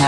Allez,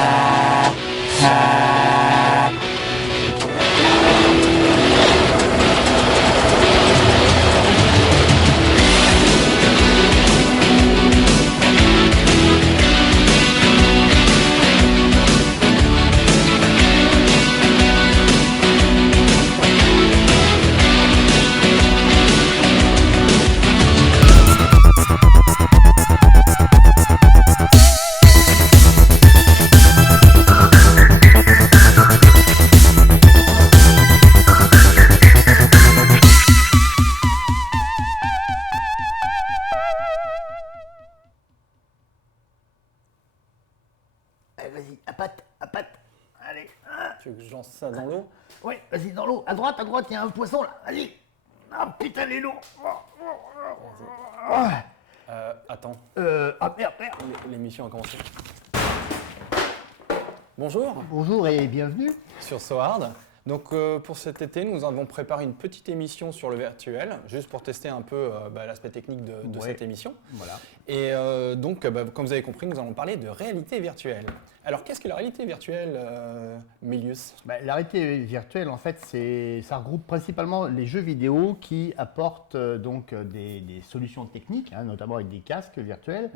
vas-y, à patte, à patte. Allez. Tu veux que je lance ça dans l'eau? Oui, vas-y, dans l'eau. À droite, il y a un poisson là. Vas-y. Ah putain, il est lourd. Attends, Ah merde, merde. l'émission a commencé. Bonjour, Bonjour et bienvenue. sur SoHard. Donc pour cet été, nous avons préparé une petite émission sur le virtuel, juste pour tester un peu l'aspect technique de Ouais. cette émission. Voilà. Et donc, comme vous avez compris, nous allons parler de réalité virtuelle. Alors, qu'est-ce que la réalité virtuelle, Mélius? La réalité virtuelle, en fait, ça regroupe principalement les jeux vidéo qui apportent des solutions techniques, hein, notamment avec des casques virtuels,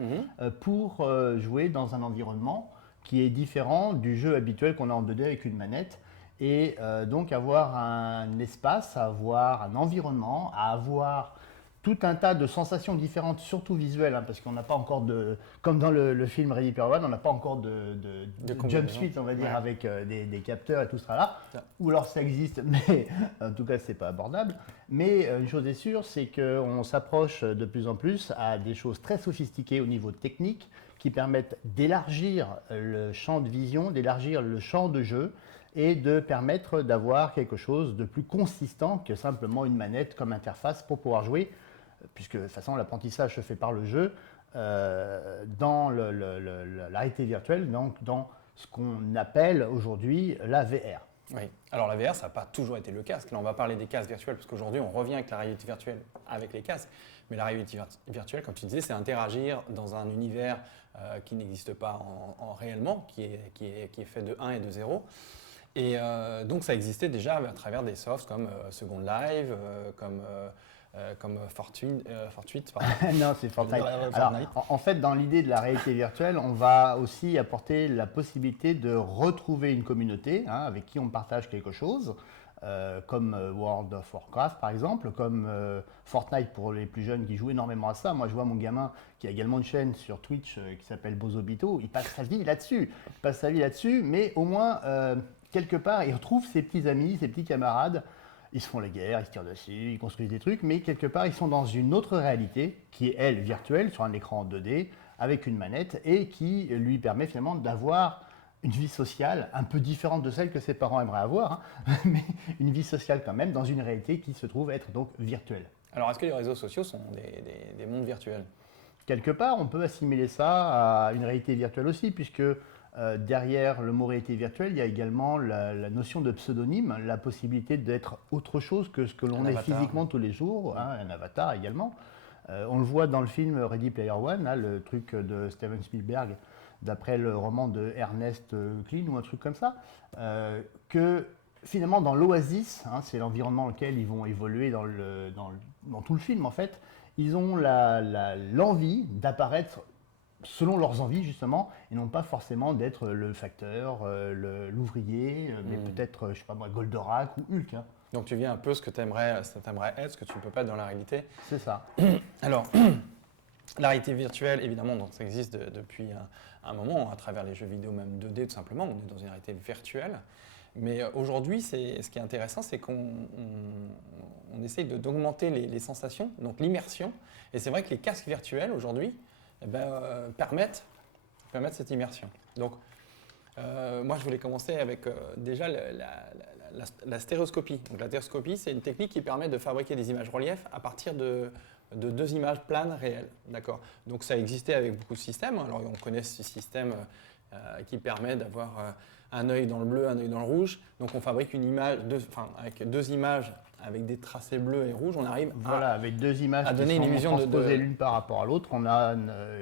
pour jouer dans un environnement qui est différent du jeu habituel qu'on a en 2D avec une manette. Et donc avoir un espace, avoir un environnement, avoir tout un tas de sensations différentes, surtout visuelles, hein, parce qu'on n'a pas encore de, comme dans le film Ready Player One, on n'a pas encore de jump suite, on va dire, ouais. avec des capteurs et tout ça là. Ça. Ou alors ça existe, mais en tout cas c'est pas abordable. Mais une chose est sûre, c'est qu'on s'approche de plus en plus à des choses très sophistiquées au niveau technique, qui permettent d'élargir le champ de vision, d'élargir le champ de jeu, et de permettre d'avoir quelque chose de plus consistant que simplement une manette comme interface pour pouvoir jouer, puisque de toute façon l'apprentissage se fait par le jeu, dans la réalité virtuelle, donc dans ce qu'on appelle aujourd'hui la VR. Oui. Alors, la VR, ça n'a pas toujours été le casque. Là, on va parler des casques virtuels, parce qu'aujourd'hui, on revient avec la réalité virtuelle avec les casques. Mais la réalité virtuelle, comme tu disais, c'est interagir dans un univers qui n'existe pas réellement, qui est fait de 1 et de 0. Et donc ça existait déjà à travers des softs comme Second Life, comme Fortuit, pardon. Non, c'est Fortnite. Fortnite. Alors, en fait, dans l'idée de la réalité virtuelle, on va aussi apporter la possibilité de retrouver une communauté, hein, avec qui on partage quelque chose, comme World of Warcraft par exemple, comme Fortnite pour les plus jeunes qui jouent énormément à ça. Moi, je vois mon gamin qui a également une chaîne sur Twitch qui s'appelle Bozobito, il passe sa vie là-dessus, mais au moins, quelque part, il retrouve ses petits amis, ses petits camarades. Ils se font la guerre, ils se tirent dessus, ils construisent des trucs, mais quelque part, ils sont dans une autre réalité qui est, elle, virtuelle, sur un écran 2D, avec une manette, et qui lui permet finalement d'avoir une vie sociale un peu différente de celle que ses parents aimeraient avoir, hein, mais une vie sociale quand même, dans une réalité qui se trouve être donc virtuelle. Alors, est-ce que les réseaux sociaux sont des mondes virtuels? Quelque part, on peut assimiler ça à une réalité virtuelle aussi, puisque derrière le mot réalité virtuelle, il y a également la notion de pseudonyme, la possibilité d'être autre chose que ce que l'on est physiquement tous les jours, hein, un avatar également. On le voit dans le film Ready Player One, hein, le truc de Steven Spielberg, d'après le roman de Ernest Cline ou un truc comme ça, que finalement dans l'Oasis, hein, c'est l'environnement dans lequel ils vont évoluer dans tout le film en fait, ils ont l'envie d'apparaître selon leurs envies justement, et non pas forcément d'être le facteur, l'ouvrier, mais peut-être, je sais pas moi, Goldorak ou Hulk. Hein. Donc tu viens un peu ce que tu aimerais être, ce que tu ne peux pas être dans la réalité. C'est ça. Alors, la réalité virtuelle, évidemment, donc ça existe depuis un moment, à travers les jeux vidéo, même 2D tout simplement, on est dans une réalité virtuelle. Mais aujourd'hui, ce qui est intéressant, c'est qu'on essaye d'augmenter les sensations, donc l'immersion. Et c'est vrai que les casques virtuels, aujourd'hui, permettent cette immersion. Donc, moi, je voulais commencer avec déjà la stéréoscopie. Donc, la stéréoscopie, c'est une technique qui permet de fabriquer des images relief à partir de deux images planes réelles. D'accord. Donc, ça existait avec beaucoup de systèmes. Alors, on connaît ce système qui permet d'avoir un œil dans le bleu, un œil dans le rouge. Donc on fabrique une image, avec deux images avec des tracés bleus et rouges, on arrive avec deux images qui donner sont une illusion transposées l'une par rapport à l'autre, on a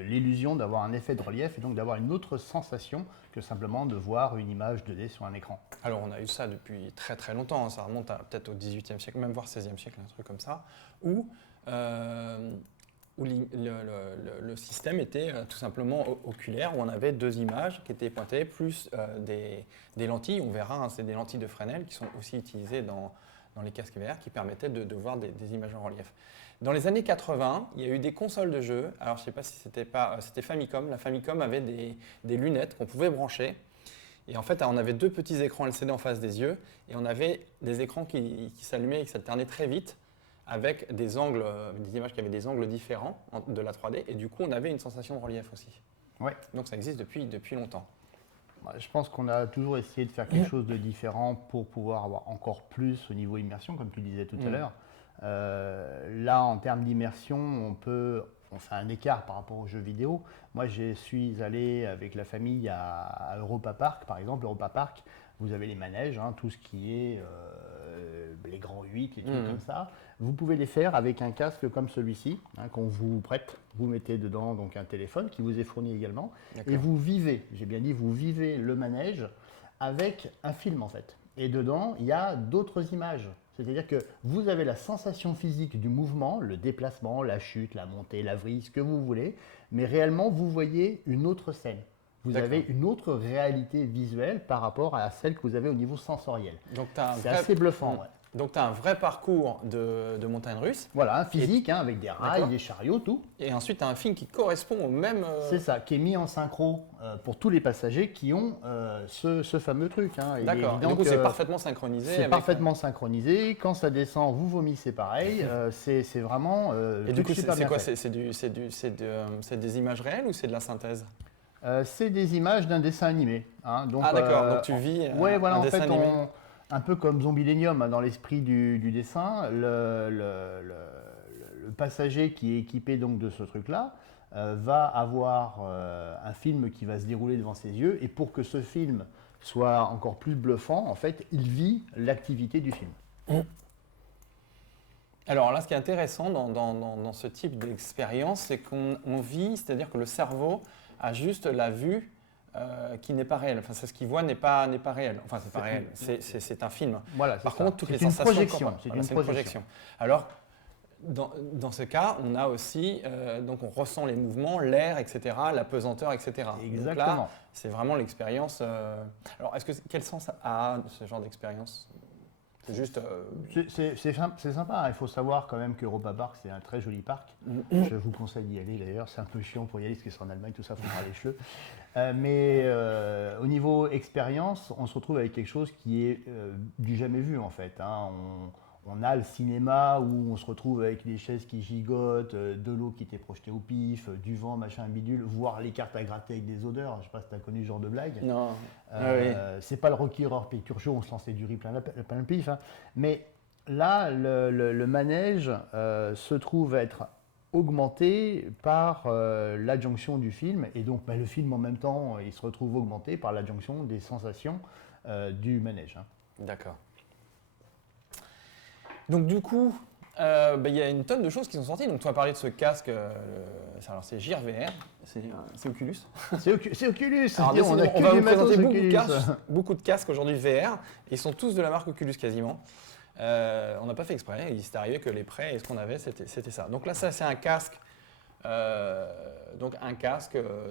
l'illusion d'avoir un effet de relief et donc d'avoir une autre sensation que simplement de voir une image 2D sur un écran. Alors on a eu ça depuis très très longtemps, ça remonte peut-être au XVIIIe siècle, même voire XVIe siècle, un truc comme ça, où le système était tout simplement oculaire, où on avait deux images qui étaient pointées, plus des lentilles, on verra, c'est des lentilles de Fresnel qui sont aussi utilisées dans les casques VR, qui permettaient de voir des images en relief. Dans les années 80, il y a eu des consoles de jeux, alors je ne sais pas si c'était Famicom, la Famicom avait des lunettes qu'on pouvait brancher, et en fait on avait deux petits écrans LCD en face des yeux, et on avait des écrans qui s'allumaient et qui s'alternaient très vite, avec des images qui avaient des angles différents de la 3D, et du coup on avait une sensation de relief aussi. Ouais. Donc ça existe depuis longtemps. Je pense qu'on a toujours essayé de faire quelque chose de différent pour pouvoir avoir encore plus au niveau immersion, comme tu disais tout à l'heure. Là, en termes d'immersion, on fait un écart par rapport aux jeux vidéo. Moi, je suis allé avec la famille à Europa Park, par exemple. Europa Park, vous avez les manèges, tout ce qui est les grands 8, les trucs comme ça. Vous pouvez les faire avec un casque comme celui-ci, qu'on vous prête. Vous mettez dedans donc un téléphone qui vous est fourni également. Et vous vivez, j'ai bien dit, vous vivez le manège avec un film en fait. Et dedans, il y a d'autres images. C'est-à-dire que vous avez la sensation physique du mouvement, le déplacement, la chute, la montée, la vrille, ce que vous voulez, mais réellement, vous voyez une autre scène. Vous avez une autre réalité visuelle par rapport à celle que vous avez au niveau sensoriel. C'est assez bluffant. Ouais. Donc tu as un vrai parcours de montagne russe. Voilà, un physique avec des rails, des chariots, tout. Et ensuite tu as un film qui correspond au même… C'est ça, qui est mis en synchro pour tous les passagers qui ont ce fameux truc. D'accord, et du coup c'est parfaitement synchronisé. C'est parfaitement synchronisé. Quand ça descend, vous vomissez pareil. C'est vraiment… et du coup c'est quoi? C'est des images réelles ou c'est de la synthèse? C'est des images d'un dessin animé. Donc, d'accord, donc tu vis voilà, un en dessin fait, animé. Un peu comme Zombilenium dans l'esprit du dessin, le passager qui est équipé donc de ce truc-là va avoir un film qui va se dérouler devant ses yeux, et pour que ce film soit encore plus bluffant, en fait, il vit l'activité du film. Alors là, ce qui est intéressant dans ce type d'expérience, c'est qu'on vit, c'est-à-dire que le cerveau a juste la vue qui n'est pas réelle. Enfin, c'est ce qu'il voit n'est pas réel. Enfin, c'est pas réel. C'est un film. Voilà, par contre, toutes les sensations… C'est une projection. Alors, dans ce cas, on a aussi… donc, on ressent les mouvements, l'air, etc., la pesanteur, etc. Exactement. Donc là, c'est vraiment l'expérience… Alors, quel sens a ce genre d'expérience? C'est juste… C'est sympa, il faut savoir quand même qu'Europa Park, c'est un très joli parc. Je vous conseille d'y aller d'ailleurs, c'est un peu chiant pour y aller parce que c'est en Allemagne, tout ça, il faut faire les cheveux. Mais au niveau expérience, on se retrouve avec quelque chose qui est du jamais vu en fait. On a le cinéma où on se retrouve avec des chaises qui gigotent, de l'eau qui était projetée au pif, du vent, machin, bidule, voire les cartes à gratter avec des odeurs. Je ne sais pas si tu as connu ce genre de blague. Non. Oui. C'est pas le Rocky Horror Picture Show, on se lançait du riz plein le pif. Mais là, le manège se trouve être augmenté par l'adjonction du film. Et donc, le film en même temps, il se retrouve augmenté par l'adjonction des sensations du manège. D'accord. Donc du coup, il y a une tonne de choses qui sont sorties. Donc tu as parlé de ce casque, alors c'est Gear VR, c'est Oculus. C'est Oculus. Alors, on va vous présenter beaucoup de casques aujourd'hui VR. Ils sont tous de la marque Oculus quasiment. On n'a pas fait exprès, il s'est arrivé que les prêts et ce qu'on avait c'était ça. Donc là ça c'est un casque,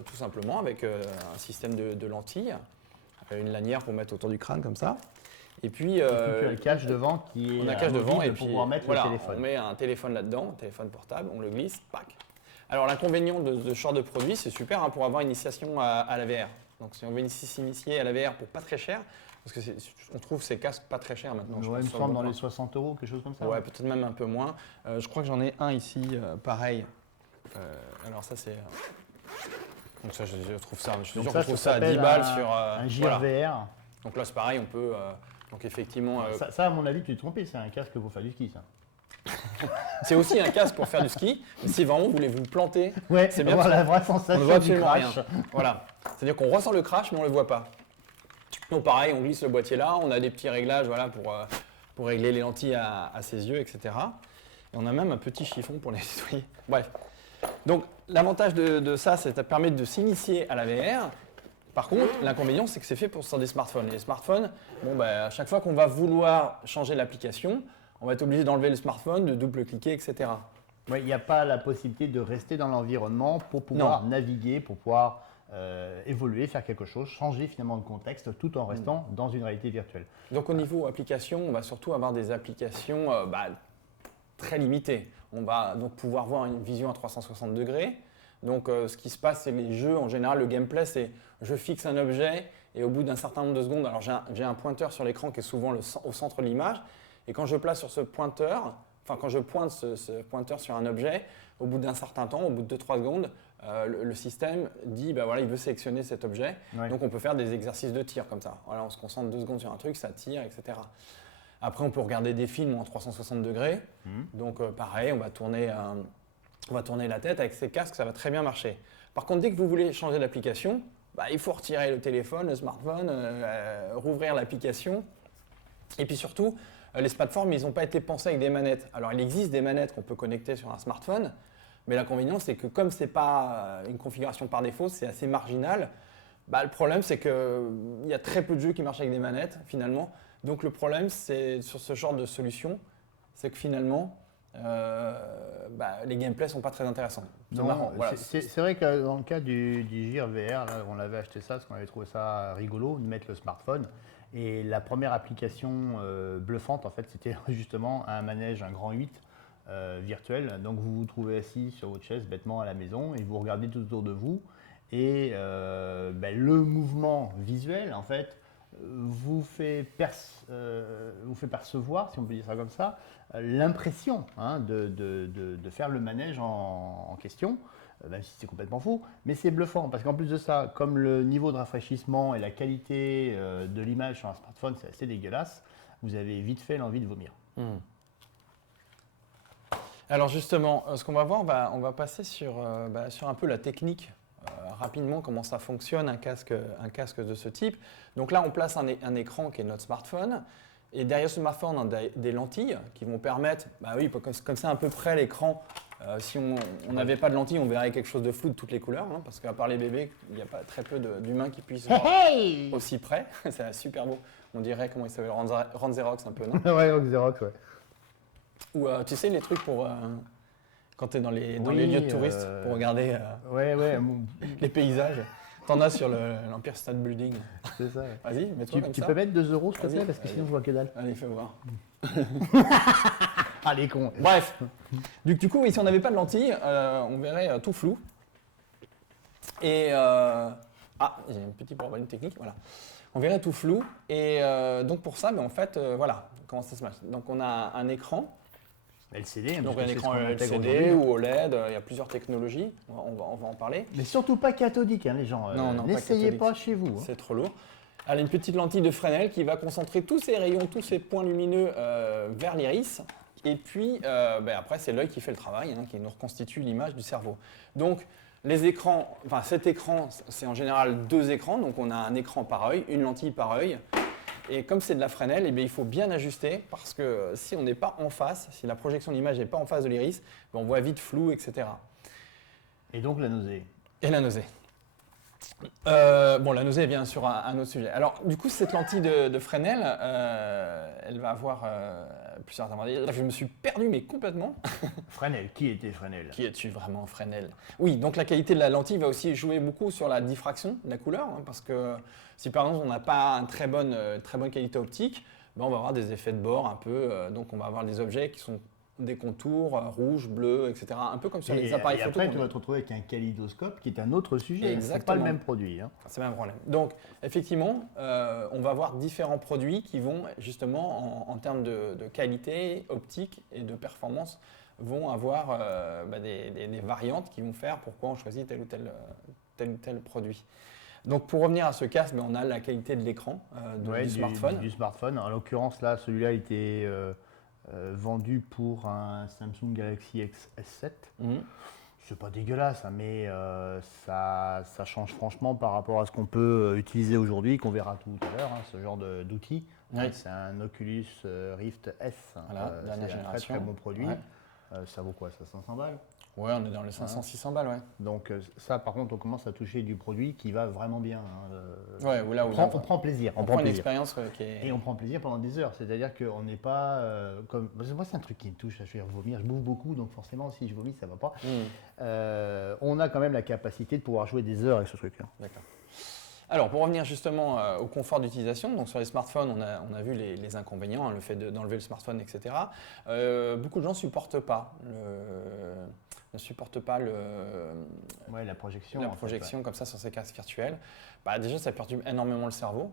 tout simplement avec un système de lentilles, une lanière pour mettre autour du crâne comme ça. Et puis, tu as le cache devant qui est on a cache devant et puis pouvoir mettre le téléphone. On met un téléphone là-dedans, un téléphone portable, on le glisse, pac. Alors l'inconvénient de ce genre de produit, c'est super pour avoir une initiation à la VR. Donc si on veut s'initier à la VR pour pas très cher, parce qu'on trouve ces casques pas très chers maintenant. Il me semble dans les 60 €, quelque chose comme ça. Ouais, peut-être même un peu moins. Je crois que j'en ai un ici, pareil. Alors ça c'est… Donc ça je trouve ça, je suis sûr que je trouve ça à 10 balles sur… un Gear VR. Donc là c'est pareil, on peut… Donc effectivement… Ça, à mon avis, tu te trompes, c'est un casque pour faire du ski, ça. C'est aussi un casque pour faire du ski, mais si vraiment vous voulez vous planter, Ouais, c'est bien avoir parce la vraie on ne sensation voit du absolument crash. rien. Voilà. C'est-à-dire qu'on ressent le crash, mais on ne le voit pas. Donc pareil, on glisse le boîtier là, on a des petits réglages voilà, pour régler les lentilles à ses yeux, etc. Et on a même un petit chiffon pour les nettoyer. Bref. Donc l'avantage de ça, c'est que ça permet de s'initier à la VR. Par contre, l'inconvénient, c'est que c'est fait sur des smartphones. Et les smartphones, bon, à chaque fois qu'on va vouloir changer l'application, on va être obligé d'enlever le smartphone, de double-cliquer, etc. Ouais, il n'y a pas la possibilité de rester dans l'environnement pour pouvoir naviguer, pour pouvoir évoluer, faire quelque chose, changer finalement de contexte tout en restant dans une réalité virtuelle. Donc au niveau application, on va surtout avoir des applications très limitées. On va donc pouvoir voir une vision à 360 degrés. Donc ce qui se passe, c'est que les jeux, en général, le gameplay, c'est je fixe un objet et au bout d'un certain nombre de secondes, alors j'ai un pointeur sur l'écran qui est souvent au centre de l'image. Et quand je place sur ce pointeur, quand je pointe ce pointeur sur un objet, au bout d'un certain temps, au bout de 2-3 secondes, le système dit voilà, il veut sélectionner cet objet. Ouais. Donc on peut faire des exercices de tir comme ça. Voilà, on se concentre 2 secondes sur un truc, ça tire, etc. Après, on peut regarder des films en 360 degrés. Donc pareil, on va tourner la tête avec ces casques, ça va très bien marcher. Par contre, dès que vous voulez changer d'application, il faut retirer le téléphone, le smartphone, rouvrir l'application. Et puis surtout, les plateformes, ils n'ont pas été pensés avec des manettes. Alors, il existe des manettes qu'on peut connecter sur un smartphone, mais l'inconvénient, c'est que comme ce n'est pas une configuration par défaut, c'est assez marginal. Le problème, c'est qu'il y a très peu de jeux qui marchent avec des manettes, finalement. Donc, le problème, c'est sur ce genre de solution, c'est que finalement, les gameplays ne sont pas très intéressants. C'est marrant. Voilà. C'est vrai que dans le cas du Gear VR, là, on avait acheté ça parce qu'on avait trouvé ça rigolo de mettre le smartphone. Et la première application bluffante, en fait, c'était justement un manège, un grand 8 virtuel. Donc vous vous trouvez assis sur votre chaise bêtement à la maison et vous regardez tout autour de vous. Et le mouvement visuel, en fait, vous fait percevoir, si on peut dire ça comme ça, l'impression de faire le manège en question. Même si c'est complètement faux, mais c'est bluffant parce qu'en plus de ça, comme le niveau de rafraîchissement et la qualité de l'image sur un smartphone, c'est assez dégueulasse, vous avez vite fait l'envie de vomir. Alors justement, ce qu'on va voir, on va passer sur un peu la technique, rapidement, comment ça fonctionne, un casque de ce type. Donc là, on place un écran qui est notre smartphone. Et derrière ce smartphone, on a des lentilles qui vont permettre, comme c'est à peu près l'écran, si on n'avait pas de lentilles, on verrait quelque chose de flou de toutes les couleurs, parce qu'à part les bébés, il n'y a pas très peu d'humains qui puissent voir aussi près. C'est super beau. On dirait, comment il s'appelle, Ron Xerox un peu, non? Ouais, Xerox, ouais. Ou tu sais, les trucs pour quand tu es dans les lieux de touristes, pour regarder les paysages. T'en as sur l'Empire State Building. C'est ça. Ouais. Vas-y, mets-toi comme ça. Tu peux mettre 2 euros, s'il te plaît, parce que sinon je vois que dalle. Allez, fais voir. Allez, con. Bref. Du coup, si on n'avait pas de lentilles, on verrait tout flou. Et j'ai un petit problème technique, voilà. On verrait tout flou. Et donc pour ça, en fait, voilà, comment ça se passe. Donc on a un écran. LCD, donc un écran LCD ou OLED, il y a plusieurs technologies, on va en parler. Mais surtout pas cathodique, les gens. Non, n'essayez pas chez vous. C'est trop lourd. Elle a une petite lentille de Fresnel qui va concentrer tous ces rayons, tous ces points lumineux vers l'iris. Et puis après, c'est l'œil qui fait le travail, qui nous reconstitue l'image du cerveau. Donc les écrans, cet écran, c'est en général 2 écrans. Donc on a un écran par œil, une lentille par œil. Et comme c'est de la Fresnel, il faut bien ajuster parce que si on n'est pas en face, si la projection de l'image n'est pas en face de l'iris, on voit vite flou, etc. Et donc la nausée. Et la nausée. La nausée est bien sûr un autre sujet. Alors, du coup, cette lentille de Fresnel, elle va avoir plusieurs avantages. Je me suis perdu, mais complètement. Fresnel, qui était Fresnel? Qui es-tu vraiment, Fresnel? Oui, donc la qualité de la lentille va aussi jouer beaucoup sur la diffraction de la couleur, parce que si par exemple on n'a pas une très bonne qualité optique, on va avoir des effets de bord un peu, donc on va avoir des objets qui sont des contours rouges, bleus, etc. Un peu comme sur les appareils photo. Et après, tu vas te retrouver avec un kaléidoscope qui est un autre sujet. Exactement. C'est pas le même produit. C'est le même problème. Donc, effectivement, on va avoir différents produits qui vont justement, en termes de qualité optique et de performance, vont avoir des variantes qui vont faire pourquoi on choisit tel ou tel produit. Donc pour revenir à ce casque, on a la qualité de l'écran du smartphone. Du smartphone. En l'occurrence, là, celui-là était vendu pour un Samsung Galaxy S7. Mhm. C'est pas dégueulasse, hein, mais ça change franchement par rapport à ce qu'on peut utiliser aujourd'hui, qu'on verra tout à l'heure, hein, ce genre d'outil. Oui. C'est un Oculus Rift S. Voilà, dernière c'est un très génération. très bon produit. Ouais. Ça vaut quoi, ça, 500 balles? Ouais, on est dans les 500-600 balles, ouais. Donc ça, par contre, on commence à toucher du produit qui va vraiment bien. Ouais, ou là, on prend plaisir. on prend une expérience qui est... Et on prend plaisir pendant des heures. C'est-à-dire qu'on n'est pas comme. Moi, c'est un truc qui me touche. Je vais vomir. Je bouffe beaucoup, donc forcément, si je vomis, ça va pas. On a quand même la capacité de pouvoir jouer des heures avec ce truc-là. D'accord. Alors, pour revenir justement au confort d'utilisation, donc sur les smartphones, on a vu les inconvénients, hein, le fait d'enlever le smartphone, etc. Beaucoup de gens ne supportent pas Ouais, la projection. la en fait, projection comme ça sur ces casques virtuels. Bah, déjà, ça perturbe énormément le cerveau.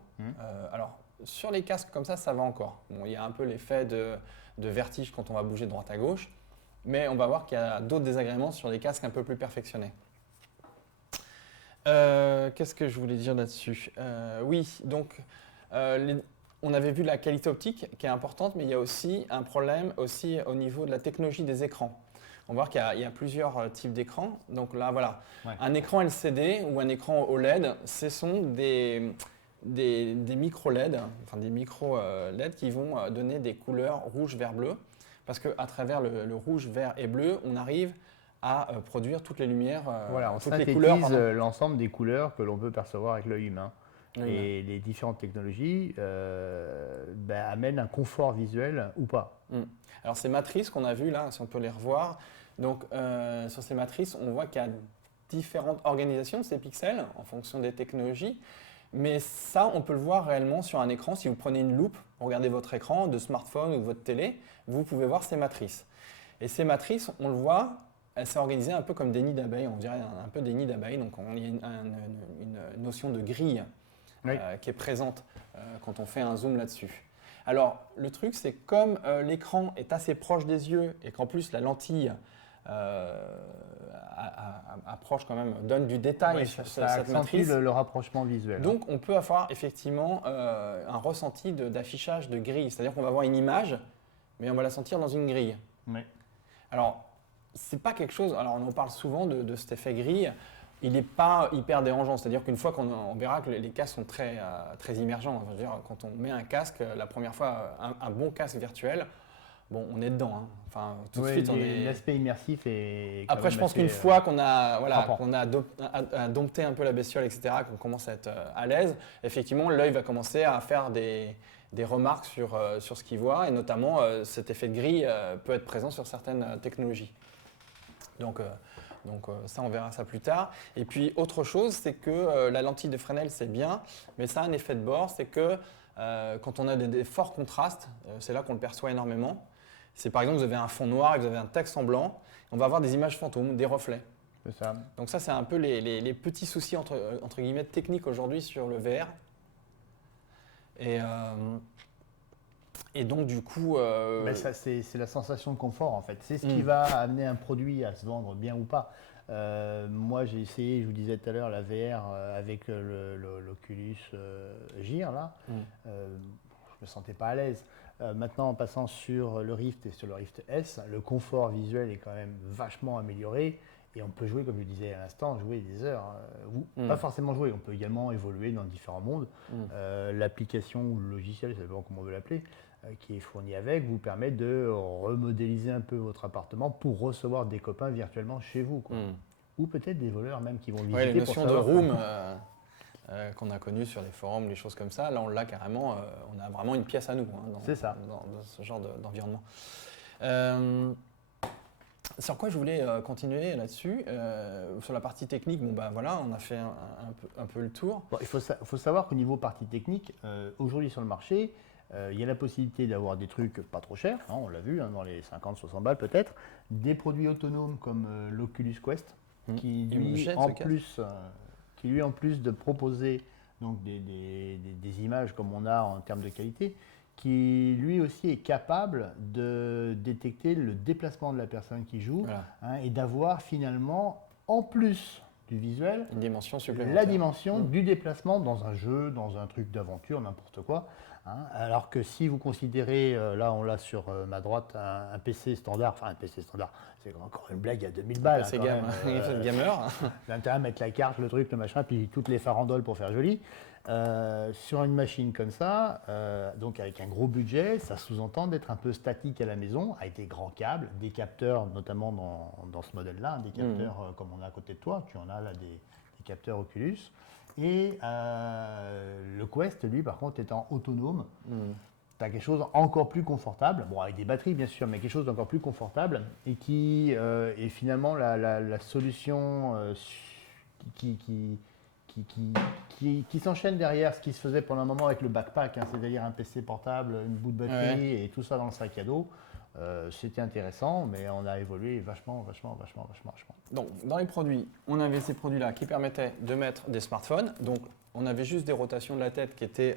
Alors, sur les casques comme ça va encore. Bon, il y a un peu l'effet de vertige quand on va bouger de droite à gauche, mais on va voir qu'il y a d'autres désagréments sur les casques un peu plus perfectionnés. Qu'est-ce que je voulais dire là-dessus? Oui, donc on avait vu la qualité optique qui est importante, mais il y a aussi un problème aussi au niveau de la technologie des écrans. On va voir qu'il y a plusieurs types d'écrans. Donc là, voilà, Ouais. un écran LCD ou un écran OLED, ce sont des micro LED, enfin des micro LED qui vont donner des couleurs rouge, vert, bleu, parce qu'à travers le rouge, vert et bleu, on arrive à produire toutes les lumières, Voilà, on toutes les synthétise couleurs. Pardon. l'ensemble des couleurs que l'on peut percevoir avec l'œil humain. Oui, Et les différentes technologies amènent un confort visuel ou pas. Alors ces matrices qu'on a vues là, si on peut les revoir, donc sur ces matrices, on voit qu'il y a différentes organisations de ces pixels en fonction des technologies. Mais ça, on peut le voir réellement sur un écran. Si vous prenez une loupe, vous regardez votre écran de smartphone ou de votre télé, vous pouvez voir ces matrices. Et ces matrices, on le voit, elles sont organisées un peu comme des nids d'abeilles, on dirait un peu des nids d'abeilles. Donc il y a une notion de grille qui est présente quand on fait un zoom là-dessus. Alors le truc, c'est comme l'écran est assez proche des yeux et qu'en plus la lentille approche quand même, donne du détail sur cette matrice. Le rapprochement visuel. Donc on peut avoir effectivement un ressenti d'affichage de grille, c'est-à-dire qu'on va voir une image, mais on va la sentir dans une grille. Oui. Alors c'est pas quelque chose, alors on en parle souvent de cet effet grille, il n'est pas hyper dérangeant, c'est-à-dire qu'une fois qu'on verra que les casques sont très immergents, je veux dire, quand on met un casque, la première fois, un bon casque virtuel, bon, on est dedans. Hein. Enfin, tout de suite, on est. L'aspect immersif est. Après, je pense qu'une fois qu'on a dompté un peu la bestiole, etc., qu'on commence à être à l'aise, effectivement, l'œil va commencer à faire des remarques sur ce qu'il voit, et notamment cet effet de grille peut être présent sur certaines technologies. Donc ça, on verra ça plus tard. Et puis, autre chose, c'est que la lentille de Fresnel, c'est bien, mais ça a un effet de bord, c'est que quand on a des forts contrastes, c'est là qu'on le perçoit énormément. C'est par exemple, vous avez un fond noir et vous avez un texte en blanc, on va avoir des images fantômes, des reflets. C'est ça. Donc ça, c'est un peu les petits soucis entre guillemets techniques aujourd'hui sur le VR. Et donc du coup... ça, c'est la sensation de confort en fait. C'est ce qui va amener un produit à se vendre bien ou pas. Moi, j'ai essayé, je vous disais tout à l'heure, la VR avec l'Oculus Gear là. Je me sentais pas à l'aise. Maintenant, en passant sur le Rift et sur le Rift S, le confort visuel est quand même vachement amélioré et on peut jouer, comme je disais à l'instant, jouer des heures. Pas forcément jouer, on peut également évoluer dans différents mondes. L'application ou le logiciel, ça dépend comment on veut l'appeler, qui est fourni avec, vous permet de remodéliser un peu votre appartement pour recevoir des copains virtuellement chez vous. Quoi. Ou peut-être des voleurs même qui vont visiter. Les notions de room qu'on a connues sur les forums, les choses comme ça, là on l'a carrément, on a vraiment une pièce à nous dans ce genre d'environnement. Sur quoi je voulais continuer là-dessus, sur la partie technique, bon bah voilà, on a fait un peu le tour. Bon, il faut savoir qu'au niveau partie technique, aujourd'hui sur le marché, il y a la possibilité d'avoir des trucs pas trop chers, hein, on l'a vu, hein, dans les 50-60 balles peut-être, des produits autonomes comme l'Oculus Quest, qui lui en plus de proposer donc, des images comme on a en termes de qualité, qui lui aussi est capable de détecter le déplacement de la personne qui joue, et d'avoir finalement, en plus du visuel, Une dimension supplémentaire. la dimension du déplacement dans un jeu, dans un truc d'aventure, n'importe quoi. Hein. Alors que si vous considérez, là on l'a sur ma droite, un PC standard, enfin un PC standard, c'est encore une blague à 2000 balles. C'est hein, gamer. J'ai intérêt à mettre la carte, le truc, le machin, puis toutes les farandoles pour faire joli. Sur une machine comme ça, donc avec un gros budget, ça sous-entend d'être un peu statique à la maison, avec des grands câbles, des capteurs, notamment dans ce modèle-là, hein, des capteurs comme on a à côté de toi, tu en as là des capteurs Oculus. Et le Quest, lui, par contre, étant autonome, tu as quelque chose encore plus confortable, bon, avec des batteries bien sûr, mais quelque chose d'encore plus confortable, et qui est finalement la solution qui s'enchaîne derrière ce qui se faisait pendant un moment avec le backpack, hein, c'est-à-dire un PC portable, une bout de batterie et tout ça dans le sac à dos. C'était intéressant, mais on a évolué vachement. Donc, dans les produits, on avait ces produits-là qui permettaient de mettre des smartphones. Donc, on avait juste des rotations de la tête qui étaient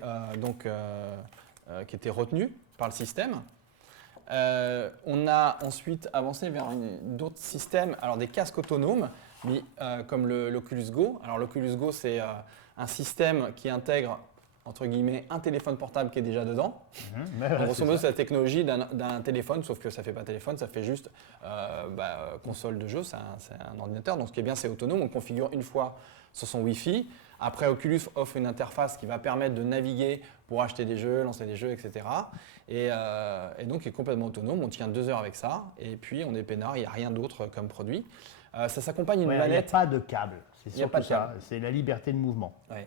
retenues par le système. On a ensuite avancé vers d'autres systèmes, alors des casques autonomes, mais, comme l'Oculus Go. Alors, l'Oculus Go, c'est un système qui intègre, entre guillemets, un téléphone portable qui est déjà dedans. Grosso modo, c'est la technologie d'un téléphone, sauf que ça ne fait pas téléphone, ça fait juste console de jeu, c'est un ordinateur. Donc ce qui est bien, c'est autonome, on configure une fois sur son Wi-Fi. Après, Oculus offre une interface qui va permettre de naviguer pour acheter des jeux, lancer des jeux, etc. Et donc, il est complètement autonome, on tient 2 heures avec ça, et puis on est peinard, il n'y a rien d'autre comme produit. Ça s'accompagne d'une manette. Il n'y a pas de câble, c'est surtout ça, c'est la liberté de mouvement. Ouais.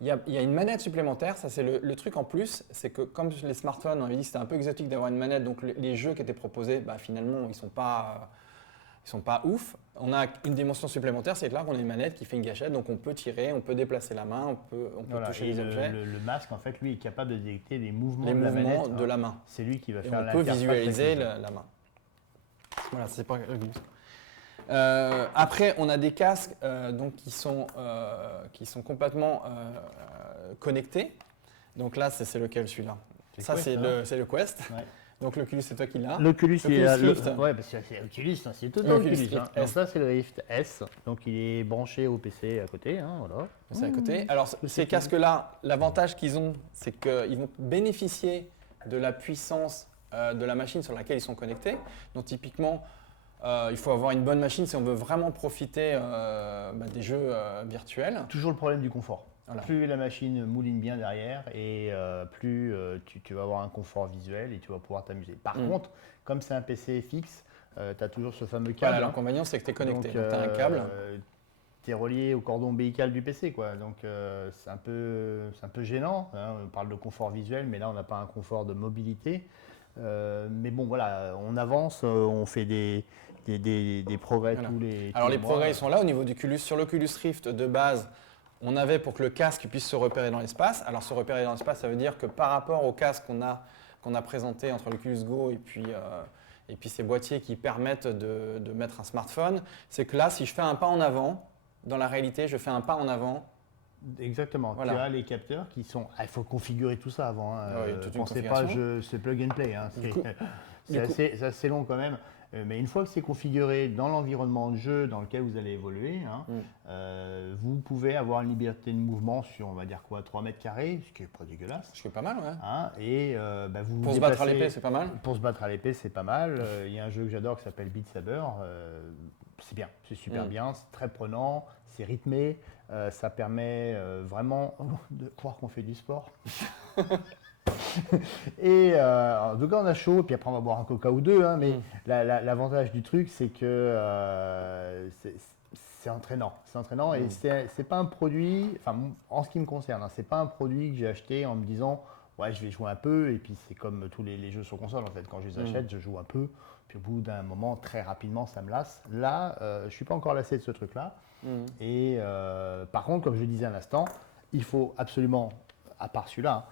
Il y a une manette supplémentaire, ça c'est le truc en plus, c'est que comme les smartphones, on avait dit que c'était un peu exotique d'avoir une manette, donc les jeux qui étaient proposés, finalement, ils sont pas ouf. On a une dimension supplémentaire, c'est que là, on a une manette qui fait une gâchette, donc on peut tirer, on peut déplacer la main, on peut toucher les objets. Le masque, en fait, lui, est capable de détecter les mouvements de la main. C'est lui qui va et faire l'interface. On peut visualiser la main. Voilà, c'est pas après, on a des casques donc qui sont complètement connectés. Donc là, c'est lequel celui-là? Ça, c'est le Quest. Ouais. Donc l'Oculus, c'est toi qui l'as. L'Oculus, il est Rift. Ouais, parce que c'est Oculus, c'est tout l'Oculus. Donc ça, c'est le Rift S. Donc il est branché au PC à côté. Hein, voilà. C'est à côté. Alors ces casques-là, l'avantage qu'ils ont, c'est qu'ils vont bénéficier de la puissance de la machine sur laquelle ils sont connectés. Donc typiquement, il faut avoir une bonne machine si on veut vraiment profiter des jeux virtuels. Toujours le problème du confort. Voilà. Plus la machine mouline bien derrière et plus tu vas avoir un confort visuel et tu vas pouvoir t'amuser. Par contre, comme c'est un PC fixe, tu as toujours ce fameux câble. Voilà, l'inconvénient, c'est que tu es connecté. Donc, tu as un câble. Tu es relié au cordon ombilical du PC, quoi. Donc c'est un peu gênant. Hein. On parle de confort visuel, mais là, on n'a pas un confort de mobilité. Mais bon, voilà, on avance, on fait des progrès tous les Alors, les mois. progrès, ils sont là au niveau du Oculus. Sur l'Oculus Rift, de base, on avait pour que le casque puisse se repérer dans l'espace. Alors, se repérer dans l'espace, ça veut dire que par rapport au casque qu'on a présenté entre l'Oculus Go et puis ces boîtiers qui permettent de mettre un smartphone, c'est que là, si je fais un pas en avant, dans la réalité, je fais un pas en avant. Exactement. Voilà. Tu as les capteurs qui sont. Il faut configurer tout ça avant. Hein. Pensez pas, c'est plug and play. Hein. C'est assez long quand même. Mais une fois que c'est configuré dans l'environnement de jeu dans lequel vous allez évoluer, vous pouvez avoir une liberté de mouvement sur, on va dire quoi, 3 mètres carrés, ce qui n'est pas dégueulasse. Ce qui est pas mal, ouais. Hein, et vous pour se battre à l'épée, c'est pas mal. Pour se battre à l'épée, c'est pas mal. Il y a un jeu que j'adore qui s'appelle Beat Saber. C'est bien, c'est super bien, c'est très prenant, c'est rythmé. Ça permet vraiment de croire qu'on fait du sport. Et en tout cas, on a chaud, puis après on va boire un coca ou deux, hein, mais l'avantage du truc, c'est que c'est entraînant. C'est entraînant et c'est pas un produit, enfin en ce qui me concerne, hein, c'est pas un produit que j'ai acheté en me disant ouais, je vais jouer un peu, et puis c'est comme tous les jeux sur console en fait, quand je les achète, je joue un peu, puis au bout d'un moment, très rapidement, ça me lasse. Là, je suis pas encore lassé de ce truc-là. Et par contre, comme je le disais à l'instant, il faut absolument, à part celui-là,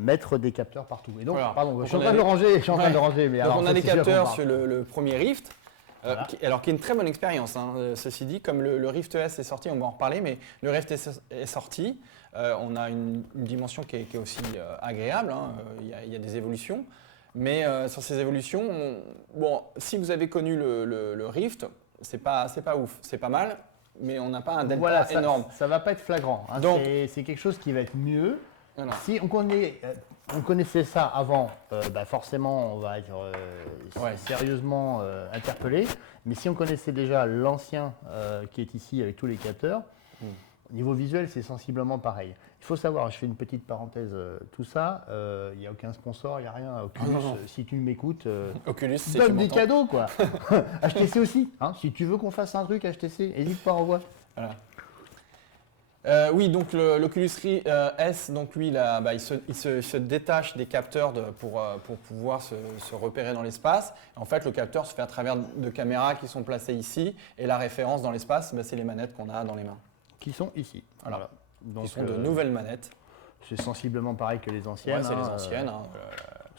mettre des capteurs partout. Et donc, pardon, je suis en train de le ranger. Mais donc alors, on a des capteurs sur le premier Rift, qui est une très bonne expérience. Hein. Ceci dit, comme le Rift S est sorti, on va en reparler, mais le Rift est sorti. On a une dimension qui est aussi agréable. Hein. Il y a des évolutions. Mais sur ces évolutions, si vous avez connu le Rift, c'est pas ouf, c'est pas mal. mais on n'a pas un delta Voilà, énorme. ça va pas être flagrant. Hein. Donc- C'est quelque chose qui va être mieux. Voilà. Si on connaissait ça avant, forcément, on va être Ouais. sérieusement interpellé. Mais si on connaissait déjà l'ancien qui est ici avec tous les capteurs, au niveau visuel, c'est sensiblement pareil. Il faut savoir, je fais une petite parenthèse, tout ça, il n'y a aucun sponsor, il n'y a rien. Oculus, non. si tu m'écoutes, Oculus, c'est donne tu des m'entends. cadeaux, quoi. HTC aussi. Hein. Si tu veux qu'on fasse un truc HTC, n'hésite pas, envoie. Voilà. Oui, donc l'Oculus S, donc lui, il se détache des capteurs pour pouvoir se repérer dans l'espace. En fait, le capteur se fait à travers de caméras qui sont placées ici, et la référence dans l'espace, c'est les manettes qu'on a dans les mains, Qui sont ici. Voilà. Donc, qui sont de nouvelles manettes. c'est sensiblement pareil que les anciennes. Ouais, c'est les hein, anciennes. Hein.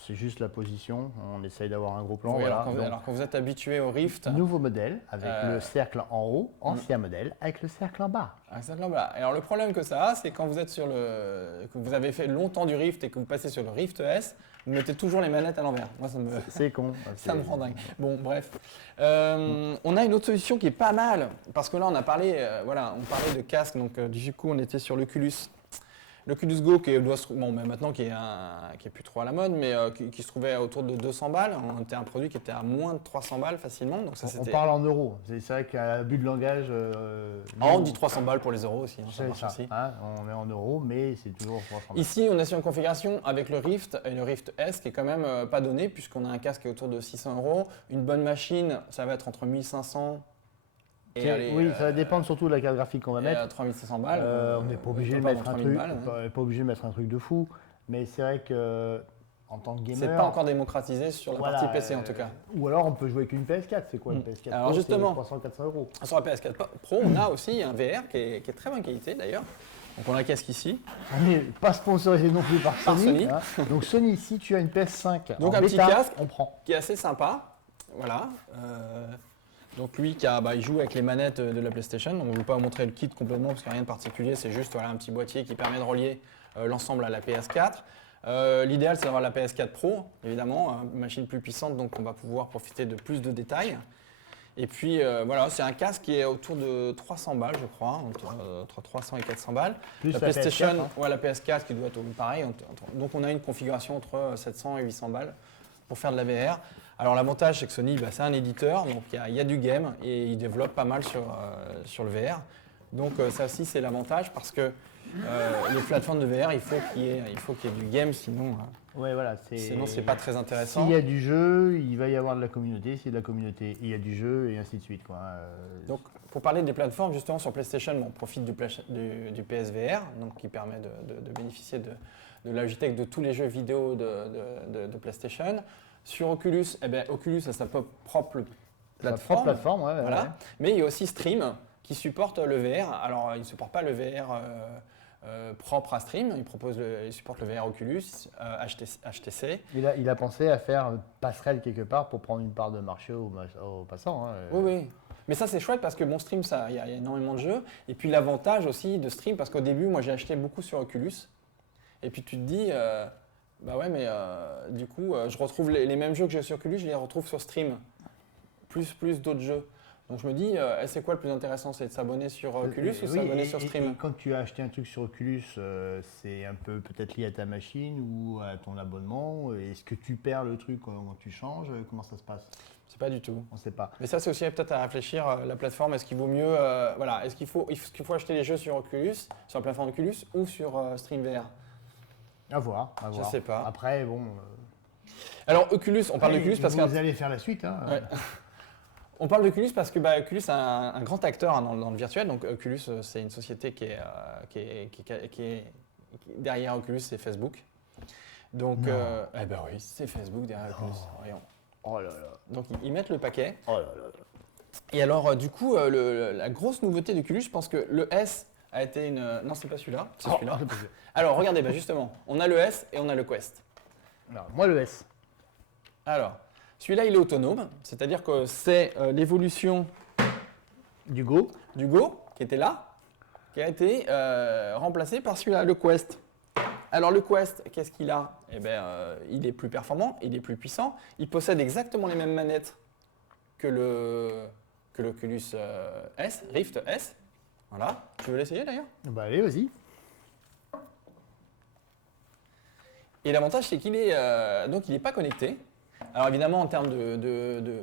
C'est juste la position. On essaye d'avoir un gros plan. Oui, voilà. alors quand vous êtes habitué au Rift, Nouveau modèle avec le cercle en haut, Mm. ancien modèle avec le cercle en bas. ah, cette lampe-là. Alors le problème que ça a, c'est quand vous êtes que vous avez fait longtemps du Rift et que vous passez sur le Rift S, vous mettez toujours les manettes à l'envers. Moi, C'est con. ça me rend dingue. Bon, bref. On a une autre solution qui est pas mal, parce que là, on a parlé, on parlait de casque, donc du coup, on était sur l'Oculus. L'Oculus Go, mais maintenant qui est plus trop à la mode, mais qui se trouvait autour de 200 balles. On était un produit qui était à moins de 300 balles facilement. Donc ça, On parle en euros. C'est vrai qu'à but de langage. on dit 300 balles pour les euros aussi. Hein, ça c'est marche ça. aussi. Hein, on est en euros, mais c'est toujours 300 balles. Ici, on est sur une configuration avec le Rift et le Rift S qui est quand même pas donné, puisqu'on a un casque qui est autour de 600 €. Une bonne machine, ça va être entre 1500 oui, ça va dépendre surtout de la carte graphique qu'on va mettre. à 3500 balles. On n'est pas obligé de mettre un truc, pas obligé de mettre un truc de fou, mais c'est vrai que en tant que gamer, c'est pas encore démocratisé sur la partie PC en tout cas. Ou alors on peut jouer avec une PS4. C'est quoi une PS4 Alors Pro, justement, 300-400 euros. Sur la PS4 Pro, on a aussi un VR qui est très bonne qualité d'ailleurs. Donc on a un casque ici. On n'est pas sponsorisé non plus par Sony. Sony. Hein. Donc Sony, si tu as une PS5, Donc en un petit bêta, casque. on prend. Qui est assez sympa. Voilà. Donc lui il joue avec les manettes de la PlayStation. Donc, on ne veut pas vous montrer le kit complètement parce qu'il n'y a rien de particulier. C'est juste un petit boîtier qui permet de relier l'ensemble à la PS4. L'idéal c'est d'avoir la PS4 Pro, évidemment, une machine plus puissante, donc on va pouvoir profiter de plus de détails. Et puis c'est un casque qui est autour de 300 balles, je crois, entre 300 et 400 balles. Plus la la PlayStation, PS4, la PS4 qui doit être pareil. Donc on a une configuration entre 700 et 800 balles pour faire de la VR. Alors l'avantage c'est que Sony, c'est un éditeur, donc il y a du game et il développe pas mal sur le VR. Donc ça aussi c'est l'avantage parce que les plateformes de VR, il faut qu'il y ait du game, sinon c'est pas très intéressant. S'il y a du jeu, il va y avoir de la communauté. S'il y a de la communauté, il y a du jeu et ainsi de suite. Quoi. Donc pour parler des plateformes, justement sur PlayStation, on profite du PSVR, donc qui permet de bénéficier de la Logitech de tous les jeux vidéo de PlayStation. Sur Oculus, Oculus a sa propre plateforme. Voilà. Mais il y a aussi Stream qui supporte le VR. Alors, il ne supporte pas le VR propre à Stream, il supporte le VR Oculus, HTC. Il a pensé à faire passerelle quelque part pour prendre une part de marché aux passants. Hein. Oui. Mais ça, c'est chouette parce que bon, Stream, il y a énormément de jeux. Et puis l'avantage aussi de Stream, parce qu'au début, moi, j'ai acheté beaucoup sur Oculus. Et puis tu te dis, du coup, je retrouve les mêmes jeux que j'ai sur Oculus, je les retrouve sur Stream. Plus d'autres jeux. Donc je me dis, c'est quoi le plus intéressant? C'est de s'abonner sur Oculus ou s'abonner sur Stream? Et quand tu as acheté un truc sur Oculus, c'est un peu peut-être lié à ta machine ou à ton abonnement. Est-ce que tu perds le truc quand tu changes? Comment ça se passe? C'est pas du tout. On ne sait pas. Mais ça, c'est aussi peut-être à réfléchir, la plateforme. Est-ce qu'il vaut mieux, est-ce qu'il faut acheter les jeux sur Oculus, sur la plateforme Oculus ou sur StreamVR? À voir. Je sais pas. Après, bon. Alors Oculus, on parle d'Oculus parce que vous allez faire la suite. Hein. Ouais. On parle d'Oculus parce que Oculus est un grand acteur dans le virtuel. Donc Oculus, c'est une société qui est derrière Oculus, c'est Facebook. Donc, oui, c'est Facebook derrière Oculus. Voyons. Oh là là. Donc ils mettent le paquet. Oh là là. Et alors du coup, la grosse nouveauté d'Oculus, je pense que le S a été une. Non, c'est pas celui-là. C'est celui-là. Alors regardez, justement, on a le S et on a le Quest. Alors, moi le S. Alors. Celui-là, il est autonome, c'est-à-dire que c'est l'évolution du Go, qui était là, qui a été remplacé par celui-là, le Quest. Alors le Quest, qu'est-ce qu'il a? Il est plus performant, il est plus puissant, il possède exactement les mêmes manettes que l'Oculus S, Rift S. Voilà. Tu veux l'essayer d'ailleurs? Bah allez, vas-y. Et l'avantage, c'est qu'il est, donc il n'est pas connecté. Alors évidemment, en termes de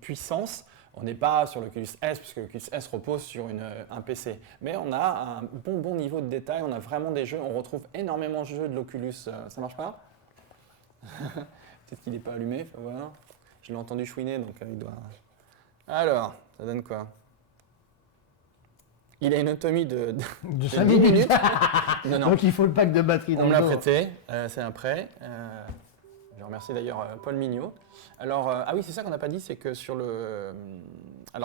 puissance, on n'est pas sur l'Oculus S, puisque l'Oculus S repose sur un PC. Mais on a un bon niveau de détail, on a vraiment des jeux, on retrouve énormément de jeux de l'Oculus. Ça marche pas? Peut-être qu'il n'est pas allumé, faut voir. Je l'ai entendu chouiner, donc il doit... Alors, ça donne quoi? Il a une autonomie de 5 10 minutes. Non. Non. Donc il faut le pack de batterie dans On me le l'a dos. prêté, c'est un prêt. Je remercie d'ailleurs Paul Mignot. Alors, ah oui, c'est ça qu'on n'a pas dit, c'est que sur le,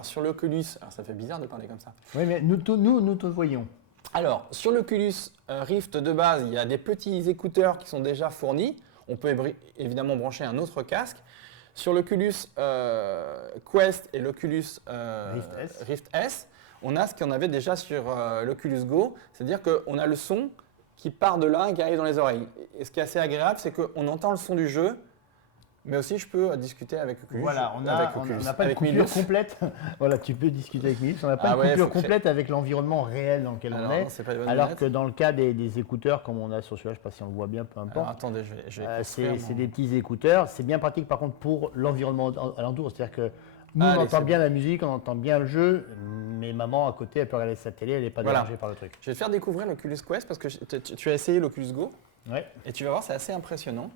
sur l'Oculus, alors ça fait bizarre de parler comme ça. Oui, mais nous te voyons. Alors, sur l'Oculus Rift de base, il y a des petits écouteurs qui sont déjà fournis. On peut évidemment brancher un autre casque. Sur l'Oculus Quest et l'Oculus Rift S, on a ce qu'on avait déjà sur l'Oculus Go, c'est-à-dire qu'on a le son qui part de là et qui arrive dans les oreilles. Et ce qui est assez agréable, c'est qu'on entend le son du jeu, mais aussi je peux discuter avec Oculus. Voilà, on n'a pas de coupure complète. Voilà, tu peux discuter avec Milus. On n'a pas de coupure complète avec l'environnement réel dans lequel on est. Alors que dans le cas des écouteurs, comme on a sur celui-là, je ne sais pas si on le voit bien, peu importe. Alors, attendez, je vais c'est des petits écouteurs. C'est bien pratique par contre pour l'environnement alentour. C'est-à-dire que nous, on entend bien la musique, on entend bien le jeu, mais maman à côté, elle peut regarder sa télé, elle n'est pas dérangée par le truc. Je vais te faire découvrir l'Oculus Quest parce que tu as essayé l'Oculus Go. Ouais. Et tu vas voir, c'est assez impressionnant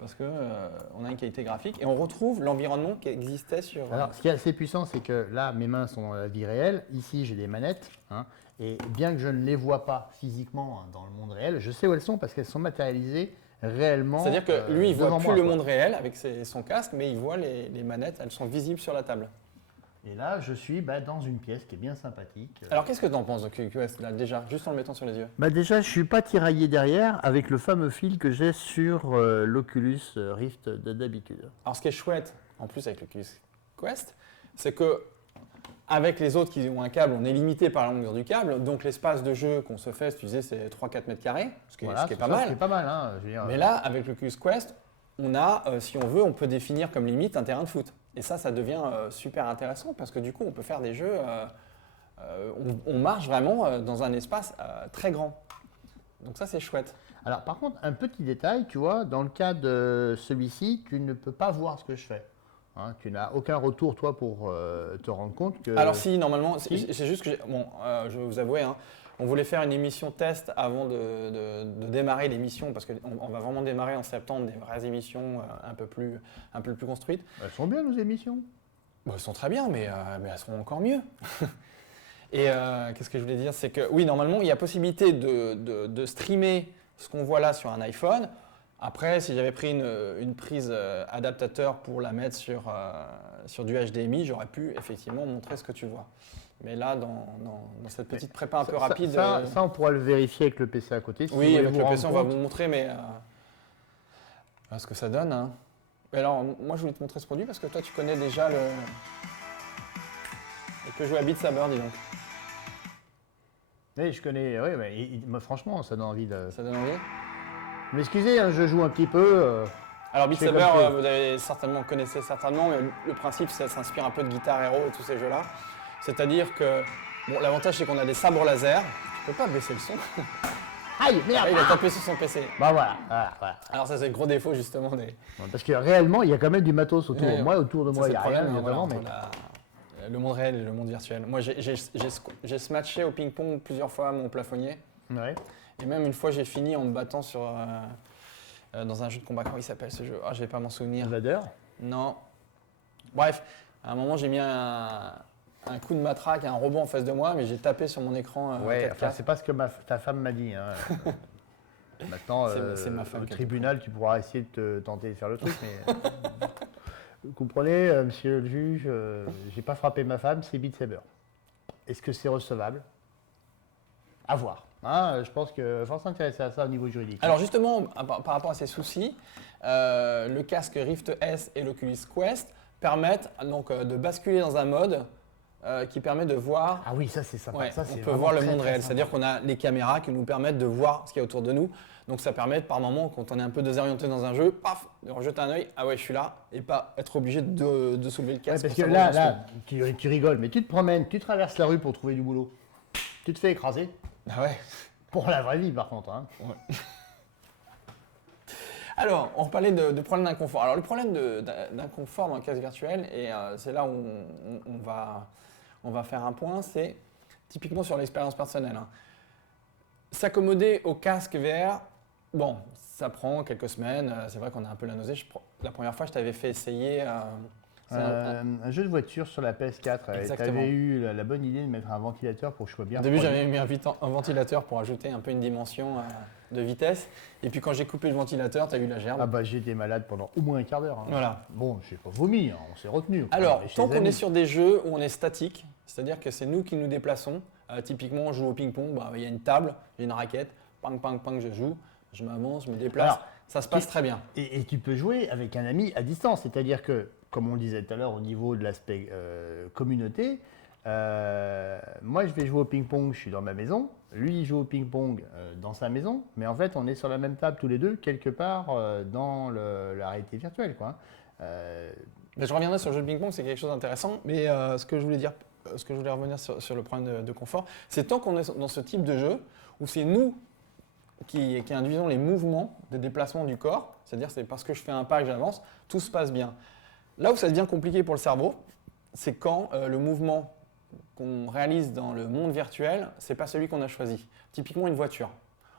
parce qu'on a une qualité graphique et on retrouve l'environnement qui existait sur... Alors, ce qui est assez puissant, c'est que là, mes mains sont dans la vie réelle. Ici, j'ai des manettes. Et bien que je ne les vois pas physiquement dans le monde réel, je sais où elles sont parce qu'elles sont matérialisées réellement. C'est-à-dire que lui, il ne voit plus le monde réel avec son casque, mais il voit les manettes, elles sont visibles sur la table. Et là, je suis dans une pièce qui est bien sympathique. Alors, qu'est-ce que tu en penses de QQS, là, déjà, juste en le mettant sur les yeux? Déjà, je ne suis pas tiraillé derrière avec le fameux fil que j'ai sur l'Oculus Rift d'habitude. Alors, ce qui est chouette, en plus avec l'Oculus Quest, c'est que avec les autres qui ont un câble, on est limité par la longueur du câble, donc l'espace de jeu qu'on se fait, tu disais, c'est 3-4 mètres carrés, ce qui est pas mal. C'est pas mal, hein, je veux dire. Mais là, avec l'Oculus Quest, on a, si on veut, on peut définir comme limite un terrain de foot. Et ça devient super intéressant parce que du coup, on peut faire des jeux, on marche vraiment dans un espace très grand. Donc ça, c'est chouette. Alors par contre, un petit détail, tu vois, dans le cas de celui-ci, tu ne peux pas voir ce que je fais. Tu n'as aucun retour, toi, pour te rendre compte que... Alors si, normalement, c'est juste que je vais vous avouer, on voulait faire une émission test avant de démarrer l'émission parce qu'on va vraiment démarrer en septembre des vraies émissions un peu plus construites. Elles sont bien, nos émissions. Elles sont très bien, mais elles seront encore mieux. Et qu'est-ce que je voulais dire? C'est que oui, normalement, il y a possibilité de streamer ce qu'on voit là sur un iPhone. Après, si j'avais pris une prise adaptateur pour la mettre sur du HDMI, j'aurais pu effectivement montrer ce que tu vois. Mais là, dans cette petite prépa un peu rapide… Ça, on pourra le vérifier avec le PC à côté. Si oui, avec le PC, on va vous montrer, mais ce que ça donne. Mais alors, moi, je voulais te montrer ce produit parce que toi, tu connais déjà le… Et que jouer à Beat Saber, dis donc. Oui, je connais. Oui, mais franchement, ça donne envie de… Ça donne envie? Mais excusez, je joue un petit peu. Alors Beat Saber, vous connaissez certainement, mais le principe, ça s'inspire un peu de Guitar Hero et tous ces jeux-là. C'est-à-dire que, l'avantage, c'est qu'on a des sabres laser. Tu peux pas baisser le son. Aïe, merde! Il a tapé sur son PC. Voilà. Alors ça, c'est le gros défaut, justement, des… Parce que réellement, il y a quand même du matos autour de moi. Autour de moi, il n'y a rien, évidemment. Le monde réel et le monde virtuel. Moi, j'ai smatché au ping-pong plusieurs fois mon plafonnier. Ouais. Et même une fois, j'ai fini en me battant dans un jeu de combat. Comment il s'appelle ce jeu? Je vais pas m'en souvenir. Vader? Non. Bref, à un moment, j'ai mis un coup de matraque à un robot en face de moi, mais j'ai tapé sur mon écran. Ouais, enfin, c'est pas ce que ta femme m'a dit. Maintenant, c'est ma femme au tribunal, tu pourras essayer de tenter de faire le truc, mais… Vous comprenez, monsieur le juge, j'ai pas frappé ma femme, c'est Beat Saber. Est-ce que c'est recevable? À voir. Je pense qu'il faut s'intéresser à ça au niveau juridique. Alors justement, par rapport à ces soucis, le casque Rift S et l'Oculus Quest permettent donc de basculer dans un mode qui permet de voir. Ah oui, ça c'est sympa. Ouais, Ça, c'est on peut vraiment voir le très, monde très réel, sympa. c'est-à-dire qu'on a les caméras qui nous permettent de voir ce qu'il y a autour de nous. Donc ça permet par moment, quand on est un peu désorienté dans un jeu, paf, de rejeter un œil, ah ouais, je suis là, et pas être obligé de soulever le Ouais, casque. parce pour que savoir où là, on se tu rigoles, mais tu te promènes, tu traverses la rue pour trouver du boulot. Tu te fais écraser. trouve. Ah ouais. Pour la vraie vie, par contre. Hein. Alors, on parlait de problème d'inconfort. Alors, le problème d'inconfort dans le casque virtuel, et c'est là où on va faire un point, c'est typiquement sur l'expérience personnelle. Hein. S'accommoder au casque VR, bon, ça prend quelques semaines. C'est vrai qu'on a un peu la nausée. La première fois, je t'avais fait essayer. C'est Un jeu de voiture sur la PS4. Tu Exactement. avais eu la bonne idée de mettre un ventilateur pour que je sois bien. Au début, refroidi. j'avais mis un ventilateur pour ajouter un peu une dimension de vitesse. Et puis, quand j'ai coupé le ventilateur, tu as eu la gerbe. Ah bah j'ai été malade pendant au moins un quart d'heure. Hein. Voilà. Bon, j'ai pas vomi, hein, on s'est retenu. Alors, Chez tant les qu'on amis. est sur des jeux où on est statique, c'est-à-dire que c'est nous qui nous déplaçons, typiquement on joue au ping-pong, il y a une table, j'ai une raquette, pang, pang, pang, je joue, je m'avance, je me déplace, Alors, ça se passe très bien. Et tu peux jouer avec un ami à distance, c'est-à-dire que, comme on le disait tout à l'heure au niveau de l'aspect communauté, moi je vais jouer au ping-pong, je suis dans ma maison, lui il joue au ping-pong dans sa maison, mais en fait on est sur la même table tous les deux, quelque part dans la réalité virtuelle. Quoi. Mais je reviendrai sur le jeu de ping-pong, c'est quelque chose d'intéressant, mais ce que je voulais revenir sur le problème de confort, c'est tant qu'on est dans ce type de jeu où c'est nous qui induisons les mouvements de déplacement du corps, c'est-à-dire c'est parce que je fais un pas et que j'avance, tout se passe bien. Là où ça devient compliqué pour le cerveau, c'est quand le mouvement qu'on réalise dans le monde virtuel, c'est pas celui qu'on a choisi. Typiquement une voiture.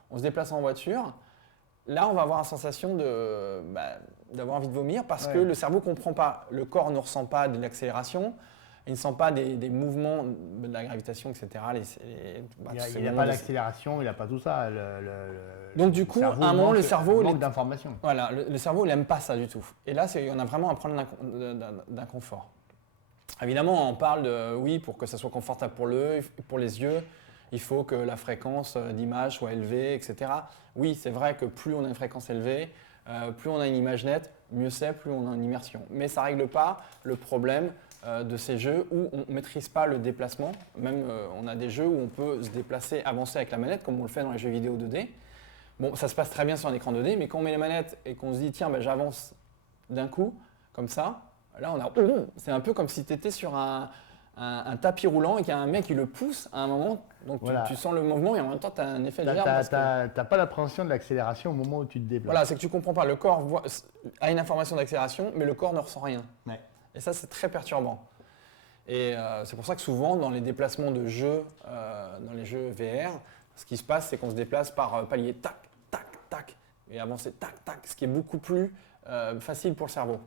On se déplace en voiture, là on va avoir la sensation d'avoir envie de vomir parce que le cerveau ne comprend pas. Le corps ne ressent pas de l'accélération, il ne sent pas des mouvements de la gravitation, etc. Il n'a pas l'accélération, il n'a pas tout ça. Donc du coup, à un moment, le cerveau manque d'informations. Voilà, le cerveau, il n'aime pas ça du tout. Et là, on a vraiment un problème d'inconfort. Évidemment, on parle de, oui, pour que ça soit confortable pour l'œil, pour les yeux, il faut que la fréquence d'image soit élevée, etc. Oui, c'est vrai que plus on a une fréquence élevée, plus on a une image nette, mieux c'est, plus on a une immersion. Mais ça ne règle pas le problème de ces jeux où on ne maîtrise pas le déplacement. Même on a des jeux où on peut se déplacer, avancer avec la manette, comme on le fait dans les jeux vidéo 2D. Bon, ça se passe très bien sur un écran 2D, mais quand on met les manettes et qu'on se dit, tiens, j'avance d'un coup, comme ça, là, c'est un peu comme si tu étais sur un tapis roulant et qu'il y a un mec qui le pousse à un moment. Donc, voilà. tu sens le mouvement et en même temps, tu as un effet de gerbe. Tu n'as pas l'appréhension de l'accélération au moment où tu te déplaces. Voilà, c'est que tu ne comprends pas. Le corps a une information d'accélération, mais le corps ne ressent rien. Ouais. Et ça, c'est très perturbant. Et c'est pour ça que souvent, dans les déplacements de jeux, dans les jeux VR, ce qui se passe, c'est qu'on se déplace par palier, tac, tac, tac, et avancer, tac, tac, ce qui est beaucoup plus facile pour le cerveau.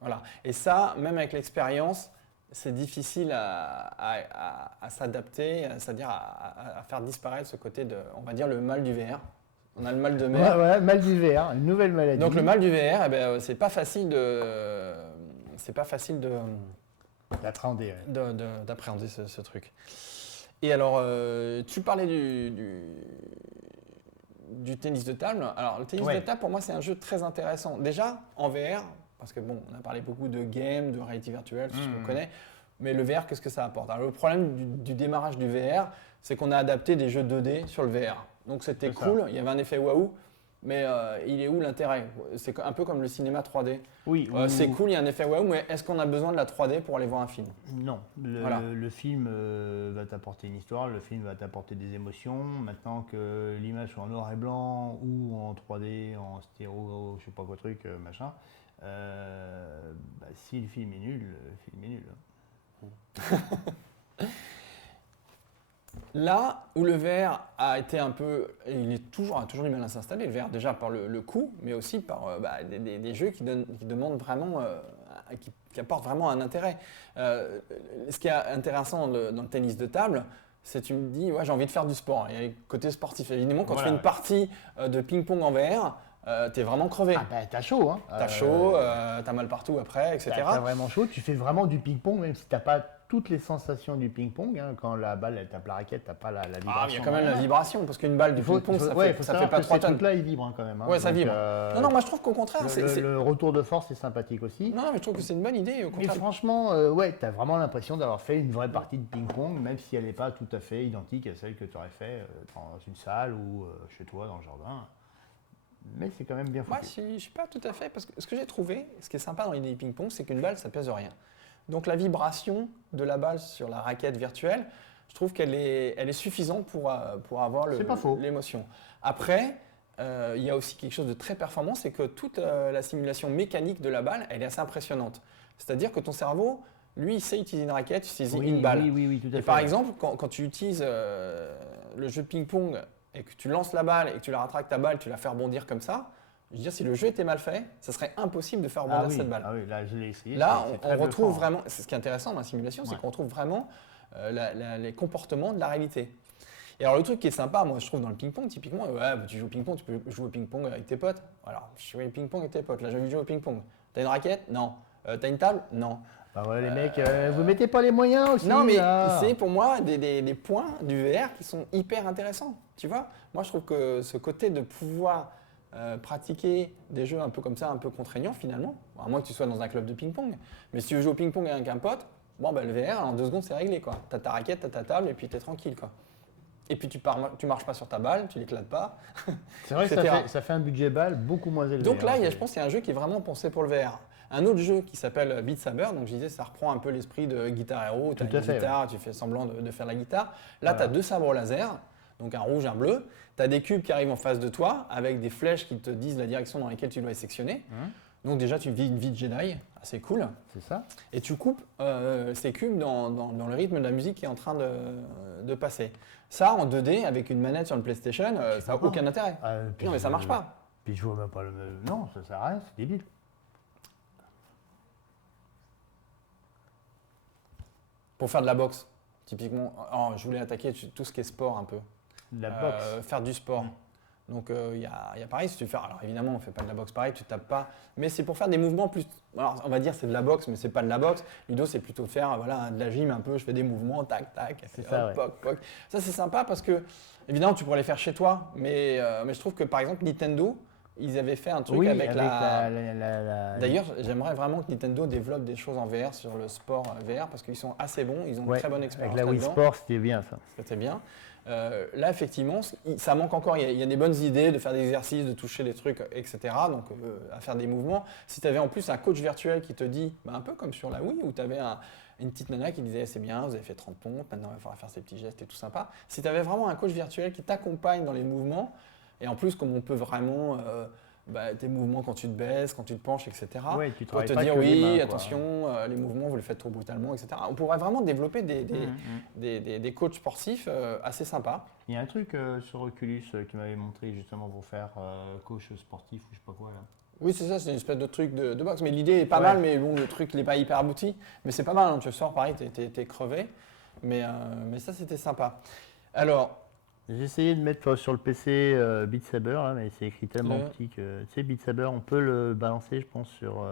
Voilà. Et ça, même avec l'expérience, c'est difficile à s'adapter, c'est-à-dire à faire disparaître ce côté de, on va dire, le mal du VR. On a le mal de mer. Ouais, mal du VR, une nouvelle maladie. Donc le mal du VR, c'est pas facile d'appréhender ce truc. Et alors, tu parlais du tennis de table. Alors le tennis de table, pour moi, c'est un jeu très intéressant. Déjà, en VR, parce que bon, on a parlé beaucoup de games, de réalité virtuelle, tout ce qu'on connaît. Mais le VR, qu'est-ce que ça apporte? Alors, le problème du démarrage du VR, c'est qu'on a adapté des jeux 2D sur le VR. Donc c'était cool, il y avait un effet waouh, mais il est où l'intérêt? C'est un peu comme le cinéma 3D. Oui. C'est cool, il y a un effet waouh, mais est-ce qu'on a besoin de la 3D pour aller voir un film? Non. Le film va t'apporter une histoire, le film va t'apporter des émotions. Maintenant que l'image soit en noir et blanc ou en 3D, en stéréo, je sais pas quoi truc, machin, si le film est nul, le film est nul. Là où le VR a été un peu, et a toujours du mal à s'installer, le VR déjà par le coût, mais aussi par des jeux qui demandent vraiment, qui apportent vraiment un intérêt. Ce qui est intéressant dans le tennis de table, c'est tu me dis, ouais, j'ai envie de faire du sport. Il y a le côté sportif. Évidemment, quand tu fais une partie de ping-pong en VR, t'es vraiment crevé. T'as chaud, hein. T'as chaud, t'as mal partout après, etc. T'as vraiment chaud, tu fais vraiment du ping-pong, même si t'as pas toutes les sensations du ping-pong. Hein. Quand la balle elle tape la raquette, t'as pas la vibration. Ah, il y a quand même la vibration, parce qu'une balle de ping-pong, ça fait pas 3 Ces tonnes. trucs-là, ils vibrent hein, quand même. Hein. Ouais, ça Donc, vibre. Non, moi je trouve qu'au contraire, le retour de force est sympathique aussi. Non, mais je trouve que c'est une bonne idée. Au Mais contraire. franchement, ouais, tu as vraiment l'impression d'avoir fait une vraie partie de ping-pong, même si elle n'est pas tout à fait identique à celle que tu aurais fait dans une salle ou chez toi dans le jardin. Mais c'est quand même bien Moi, foutu. je ne suis pas tout à fait, parce que ce que j'ai trouvé, ce qui est sympa dans l'idée du ping-pong, c'est qu'une balle, ça pèse rien. Donc la vibration de la balle sur la raquette virtuelle, je trouve qu'elle est suffisante pour avoir C'est pas faux. l'émotion. Après, il y a aussi quelque chose de très performant, c'est que toute la simulation mécanique de la balle, elle est assez impressionnante. C'est-à-dire que ton cerveau, lui, il sait utiliser une raquette, utiliser une balle. Oui, tout à fait. Et par exemple, quand tu utilises le jeu de ping-pong et que tu lances la balle et que tu la rattrapes ta balle, tu la fais rebondir comme ça, je veux dire, si le jeu était mal fait, ça serait impossible de faire rebondir cette balle. Ah oui, là, je l'ai essayé. Là, c'est on très retrouve bluffant, hein. vraiment, c'est ce qui est intéressant dans la simulation, c'est qu'on retrouve vraiment les comportements de la réalité. Et alors le truc qui est sympa, moi je trouve dans le ping-pong, typiquement, ouais, bah, tu joues au ping-pong, tu peux jouer au ping-pong avec tes potes. Alors, je joue au ping-pong avec tes potes, là j'ai envie de jouer au ping-pong. T'as une raquette? Non. T'as une table? Non. Bah voilà, les mecs, vous mettez pas les moyens aussi. Non, mais là. c'est pour moi des points du VR qui sont hyper intéressants. Tu vois, moi je trouve que ce côté de pouvoir pratiquer des jeux un peu comme ça, un peu contraignants finalement, à moins que tu sois dans un club de ping-pong, mais si tu veux jouer au ping-pong avec un pote, bon, bah, le VR en 2 secondes c'est réglé quoi. T'as ta raquette, t'as ta table et puis t'es tranquille quoi. Et puis tu marches pas sur ta balle, tu l'éclates pas. C'est vrai que etc. ça fait un budget balle beaucoup moins élevé. Donc là, hein, je pense qu'il y a un jeu qui est vraiment pensé pour le VR. Un autre jeu qui s'appelle Beat Saber, donc je disais, ça reprend un peu l'esprit de Guitar Hero, tu as Tout à une fait, guitare, tu fais semblant de faire la guitare. Là, Voilà. tu as 2 sabres laser, donc un rouge, un bleu. Tu as des cubes qui arrivent en face de toi avec des flèches qui te disent la direction dans laquelle tu dois les sectionner. Donc déjà, tu vis une vie de Jedi, assez cool. C'est ça. Et tu coupes ces cubes dans le rythme de la musique qui est en train de passer. Ça, en 2D, avec une manette sur le PlayStation, ça n'a aucun intérêt. Puis Non, mais ça marche pas. Puis je vois même pas le. Non, ça sert à rien, c'est débile. Pour faire de la boxe, typiquement, je voulais attaquer tout ce qui est sport un peu. La boxe. Faire du sport. Donc il y a pareil, si tu fais. Alors évidemment, on ne fait pas de la boxe pareil, tu tapes pas. Mais c'est pour faire des mouvements plus. Alors on va dire c'est de la boxe, mais c'est pas de la boxe. Ludo, c'est plutôt faire voilà, de la gym un peu. Je fais des mouvements, tac, tac. C'est ça, ouais. Poc, poc. Ça c'est sympa parce que évidemment tu pourrais les faire chez toi, mais je trouve que par exemple Nintendo, ils avaient fait un truc Oui, avec la. D'ailleurs, D'ailleurs, j'aimerais vraiment que Nintendo développe des choses en VR sur le sport VR parce qu'ils sont assez bons, ils ont une très bonne expérience avec la Wii là-dedans. Sport, c'était bien ça. C'était bien. Là, effectivement, ça manque encore. Il y a des bonnes idées de faire des exercices, de toucher des trucs, etc. Donc, à faire des mouvements. Si tu avais en plus un coach virtuel qui te dit, un peu comme sur la Wii, où tu avais une petite nana qui disait c'est bien, vous avez fait 30 pompes, maintenant il va falloir faire ces petits gestes et tout sympa. Si tu avais vraiment un coach virtuel qui t'accompagne dans les mouvements, et en plus, comme on peut vraiment. Tes mouvements quand tu te baisses, quand tu te penches, etc. Ouais, tu pour te travailles pas dire que les oui, mains, quoi. attention, les mouvements, vous les faites trop brutalement, etc. On pourrait vraiment développer des coachs sportifs assez sympas. Il y a un truc sur Oculus qui m'avait montré justement pour faire coach sportif ou je sais pas quoi là. Oui, c'est ça, c'est une espèce de truc de boxe. Mais l'idée est pas Ouais. mal, mais bon, le truc n'est pas hyper abouti. Mais c'est pas mal, hein, tu sors pareil, t'es crevé. Mais ça, c'était sympa. Alors, J'ai essayé de mettre sur le PC Beat Saber là, mais c'est écrit tellement petit que tu sais Beat Saber on peut le balancer je pense sur.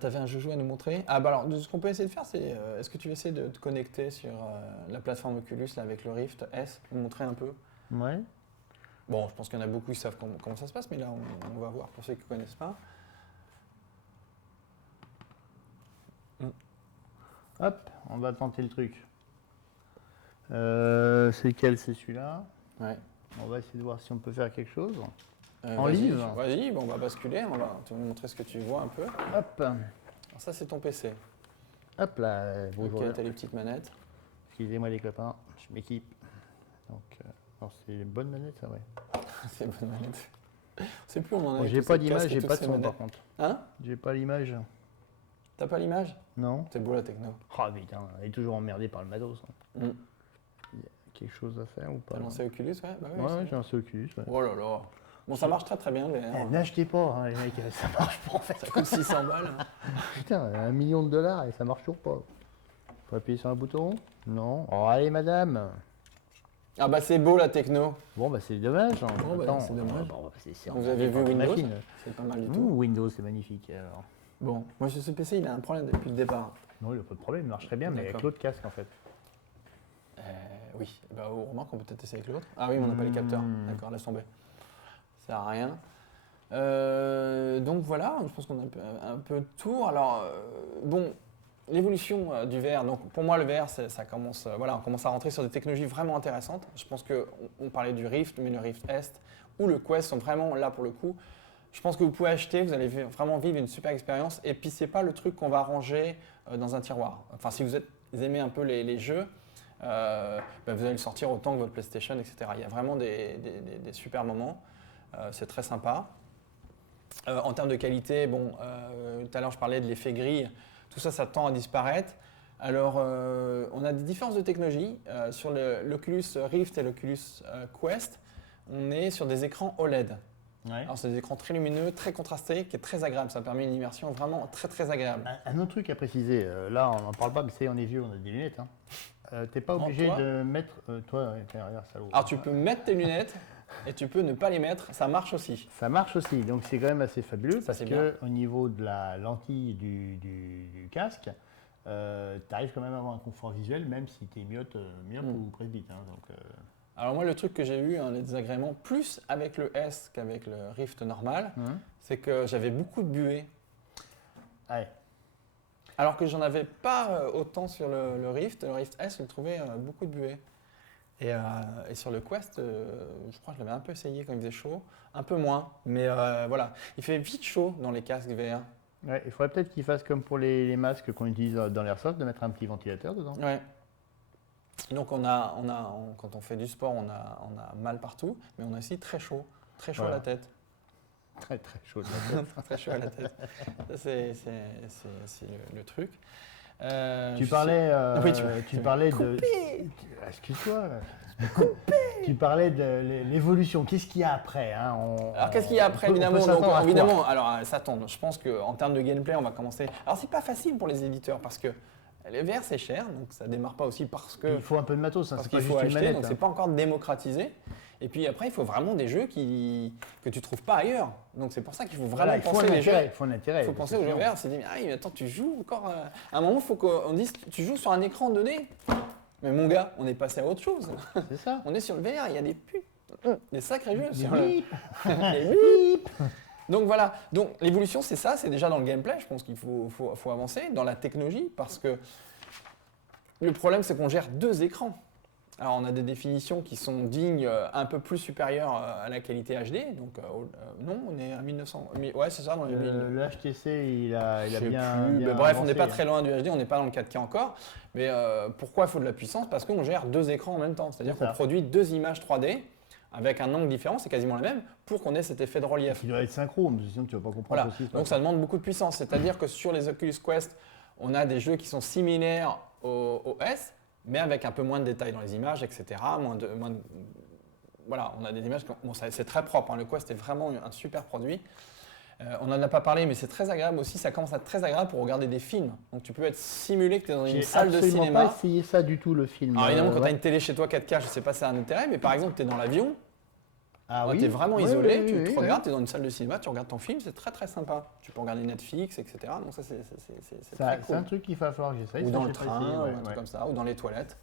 t'avais un joujou à nous montrer. Ah bah alors, ce qu'on peut essayer de faire, c'est est-ce que tu essaies de te connecter sur la plateforme Oculus là, avec le Rift S, pour montrer un peu. Ouais. Bon, je pense qu'il y en a beaucoup qui savent comment ça se passe, mais là, on va voir pour ceux qui ne connaissent pas. Hop, on va tenter le truc. C'est lequel? C'est celui-là. Ouais. On va essayer de voir si on peut faire quelque chose. En Vas-y, livre. Vas-y, bon, on va basculer, tu vas nous montrer ce que tu vois un peu. Hop, Alors ça, c'est ton PC. hop là. Bonjour. Ok, t'as les petites manettes. Excusez-moi les copains, je m'équipe. Donc, alors c'est une bonne manette ça ouais. C'est une bonne manette. C'est plus, on en a. Bon, avec j'ai tous pas ces d'image, casques et j'ai toutes pas de ces son manettes. par contre. Hein? J'ai pas l'image. T'as pas l'image? Non. C'est beau la techno. Ah putain, elle est toujours emmerdée par le matos. hein. Mm. Il y a quelque chose à faire ou pas T'as là lancé Oculus, ouais? Bah oui, Ouais, c'est ouais, bon. j'ai lancé Oculus. Ouais. Oh là là. Bon, ça marche très très bien, le Eh, VR. N'achetez pas, hein, les mecs, ça marche pas en fait. Ça coûte 600 balles. hein. Putain, $1 million et ça marche toujours pas. Faut appuyer sur un bouton? Non. Oh, allez, madame. Ah bah c'est beau la techno. Bon, bah c'est dommage. Bon, bah, c'est dommage. Bon, c'est Vous avez vu pas Windows? machine. C'est pas mal du tout. Ouh, Windows, c'est magnifique. Alors. Bon, moi sur ce PC, il a un problème depuis le départ. Non, il n'y a pas de problème, il marche très bien, mais avec D'accord. l'autre casque en fait. Oui, bah, on remarque qu'on peut peut-être essayer avec l'autre. Ah oui, mais on n'a pas les capteurs. D'accord, laisse tomber. Ça sert à rien. Donc voilà, je pense qu'on a un peu de tour. Alors, bon, l'évolution du VR. Donc pour moi, le VR, ça commence, voilà, on commence à rentrer sur des technologies vraiment intéressantes. Je pense qu'on parlait du Rift, mais le Rift Est ou le Quest sont vraiment là pour le coup. Je pense que vous pouvez acheter, vous allez vraiment vivre une super expérience. Et puis, c'est pas le truc qu'on va ranger dans un tiroir. Enfin, si vous aimez un peu les jeux, vous allez le sortir autant que votre PlayStation, etc. Il y a vraiment des super moments. C'est très sympa. En termes de qualité, bon, tout à l'heure je parlais de l'effet grille. Tout ça, ça tend à disparaître. Alors, on a des différences de technologie. Sur l'Oculus Rift et l'Oculus Quest, on est sur des écrans OLED. Ouais. Alors, c'est des écrans très lumineux, très contrastés, qui est très agréable. Ça permet une immersion vraiment très très agréable. Un autre truc à préciser, là on n'en parle pas, mais c'est on est vieux, on a des lunettes. T'es pas obligé toi de mettre. Toi, regarde, salaud. Alors, tu peux mettre tes lunettes et tu peux ne pas les mettre. Ça marche aussi. Ça marche aussi, donc c'est quand même assez fabuleux Ça, parce c'est bien. qu'au niveau de la lentille du casque, tu arrives quand même à avoir un confort visuel, même si tu es myope ou presbyte. Alors moi, le truc que j'ai eu, les désagréments, plus avec le S qu'avec le Rift normal, c'est que j'avais beaucoup de buée. Ouais. Alors que j'en avais pas autant sur le Rift. Le Rift S, je trouvais beaucoup de buée. Et sur le Quest, je crois que je l'avais un peu essayé quand il faisait chaud. Un peu moins, mais voilà. Il fait vite chaud dans les casques VR. Ouais, il faudrait peut-être qu'ils fassent comme pour les masques qu'on utilise dans l'airsoft, de mettre un petit ventilateur dedans. Ouais. Donc quand on fait du sport, on a mal partout, mais on a aussi très chaud à Voilà. la tête. Très très chaud. Très chaud à la tête. Ça, c'est le truc. Tu parlais, Oui, tu parlais de. Excuse-toi. Tu parlais de l'évolution. Qu'est-ce qu'il y a après Alors qu'est-ce qu'il y a après, évidemment, alors ça tombe. Je pense qu'en termes de gameplay, on va commencer. Alors c'est pas facile pour les éditeurs parce que les VR c'est cher, donc ça démarre pas aussi parce que. Il faut un peu de matos, parce c'est qu'il pas faut juste une acheter, manette. donc c'est pas encore démocratisé. Et puis après, il faut vraiment des jeux que tu trouves pas ailleurs. Donc c'est pour ça qu'il faut vraiment Il faut penser un les jeux. intérêt. Il faut un intérêt. Il faut penser aux jeux VR. C'est dire, ah mais attends, tu joues encore. À un moment, il faut qu'on dise, tu joues sur un écran 2D. Mais mon gars, on est passé à autre chose. C'est ça. On est sur le VR, il y a des putes, des sacrés jeux. Des Sur le... bips. Des bips. Donc voilà, donc l'évolution c'est ça, c'est déjà dans le gameplay, je pense qu'il faut avancer, dans la technologie, parce que le problème c'est qu'on gère deux écrans. Alors on a des définitions qui sont dignes, un peu plus supérieures à la qualité HD, donc non, on est à 1900, ouais c'est ça, dans les 1000. Le HTC, il a Je sais bien. plus. bien Mais bref, on avancé, n'est pas très loin du HD, on n'est pas dans le 4K encore. Mais pourquoi il faut de la puissance? Parce qu'on gère deux écrans en même temps. C'est-à-dire C'est ça. qu'on produit deux images 3D avec un angle différent, c'est quasiment la même, pour qu'on ait cet effet de relief. Il doit être synchrone, sinon tu ne vas pas comprendre Voilà. aussi. Donc ça demande beaucoup de puissance. C'est-à-dire que sur les Oculus Quest, on a des jeux qui sont similaires au S, mais avec un peu moins de détails dans les images, etc. Voilà, on a des images. Bon, c'est très propre. Le Quest est vraiment un super produit. On n'en a pas parlé, mais c'est très agréable aussi. Ça commence à être très agréable pour regarder des films. Donc tu peux être simulé que tu es dans une salle de cinéma. Je n'ai absolument pas essayé ça du tout, le film. Alors évidemment, quand tu as une télé chez toi 4K, je ne sais pas si c'est un intérêt, mais par exemple, tu es dans l'avion, tu es vraiment isolé, tu te regardes, tu es dans une salle de cinéma, tu regardes ton film, c'est très très sympa. Tu peux regarder Netflix, etc. Donc ça, c'est très cool. C'est un truc qu'il va falloir que j'essaye. Ou dans le train, ou un truc comme ça, ou dans les toilettes.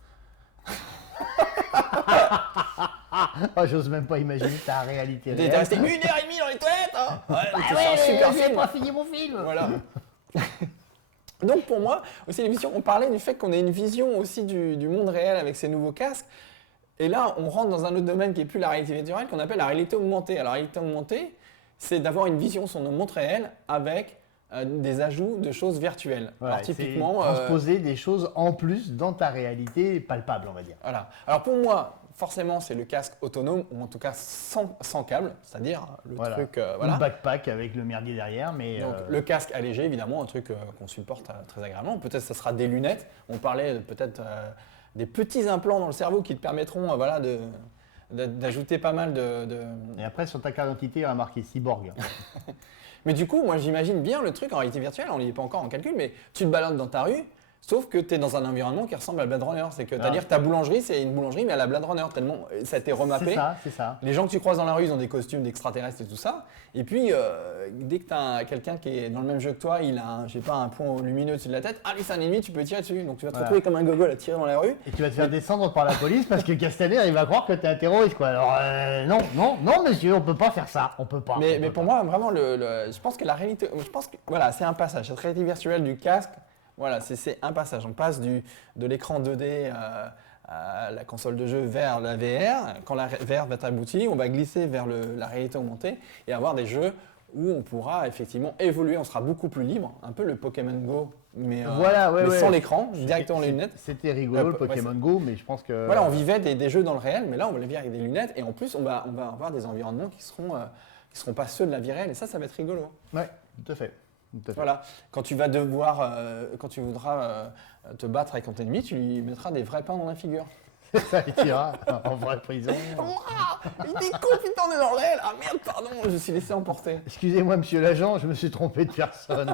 Oh, j'ose même pas imaginer ta réalité. T'es resté 1h30 dans les toilettes, hein. Ouais, c'est un super j'ai film. pas fini mon film. Voilà. Donc pour moi, aussi l'émission, on parlait du fait qu'on ait une vision aussi du monde réel avec ces nouveaux casques. Et là, on rentre dans un autre domaine qui est plus la réalité virtuelle, qu'on appelle la réalité augmentée. Alors la réalité augmentée, c'est d'avoir une vision sur nos montres réelles avec des ajouts de choses virtuelles. Voilà, alors typiquement, transposer des choses en plus dans ta réalité palpable, on va dire. Voilà. Alors pour moi, forcément, c'est le casque autonome, ou en tout cas sans câble, c'est-à-dire le truc. Le backpack avec le merdier derrière, mais. Donc le casque allégé, évidemment, un truc qu'on supporte très agréablement. Peut-être que ça sera des lunettes. On parlait peut-être des petits implants dans le cerveau qui te permettront d'ajouter pas mal de. Et après, sur ta carte d'identité, il y aura marqué cyborg. Mais du coup, moi j'imagine bien le truc en réalité virtuelle, on n'y est pas encore en calcul, mais tu te balades dans ta rue, Sauf que tu es dans un environnement qui ressemble à Blade Runner. C'est-à-dire que ta boulangerie, c'est une boulangerie, mais à la Blade Runner, tellement ça a été remappé. C'est ça. Les gens que tu croises dans la rue, ils ont des costumes d'extraterrestres et tout ça. Et puis, dès que tu as quelqu'un qui est dans le même jeu que toi, il a un point lumineux au-dessus de la tête. Ah, lui, c'est un ennemi, tu peux tirer dessus. Donc, tu vas te retrouver comme un gogol à tirer dans la rue. Et tu vas te faire descendre par la police parce que Castaner, il va croire que tu es un terroriste, quoi. Alors, non, monsieur, on peut pas faire ça. On peut pas. Mais pour moi, vraiment, je pense que la réalité. Voilà, c'est un passage. Cette réalité virtuelle du casque. Voilà, c'est un passage. On passe de l'écran 2D à la console de jeu vers la VR. Quand la VR va aboutir, on va glisser vers la réalité augmentée et avoir des jeux où on pourra effectivement évoluer. On sera beaucoup plus libre, un peu le Pokémon Go, mais sans l'écran, directement les lunettes. C'était rigolo le Pokémon Go, mais je pense que… Voilà, on vivait des jeux dans le réel, mais là on va les vivre avec des lunettes et en plus on va avoir des environnements qui seront pas ceux de la vie réelle et ça va être rigolo. Ouais, tout à fait. Voilà, quand tu voudras te battre avec ton ennemi, tu lui mettras des vrais pains dans la figure. Ça ira en vraie prison. Il est con, putain, on est dans le réel. Ah merde, pardon, je me suis laissé emporter. Excusez-moi, monsieur l'agent, je me suis trompé de personne.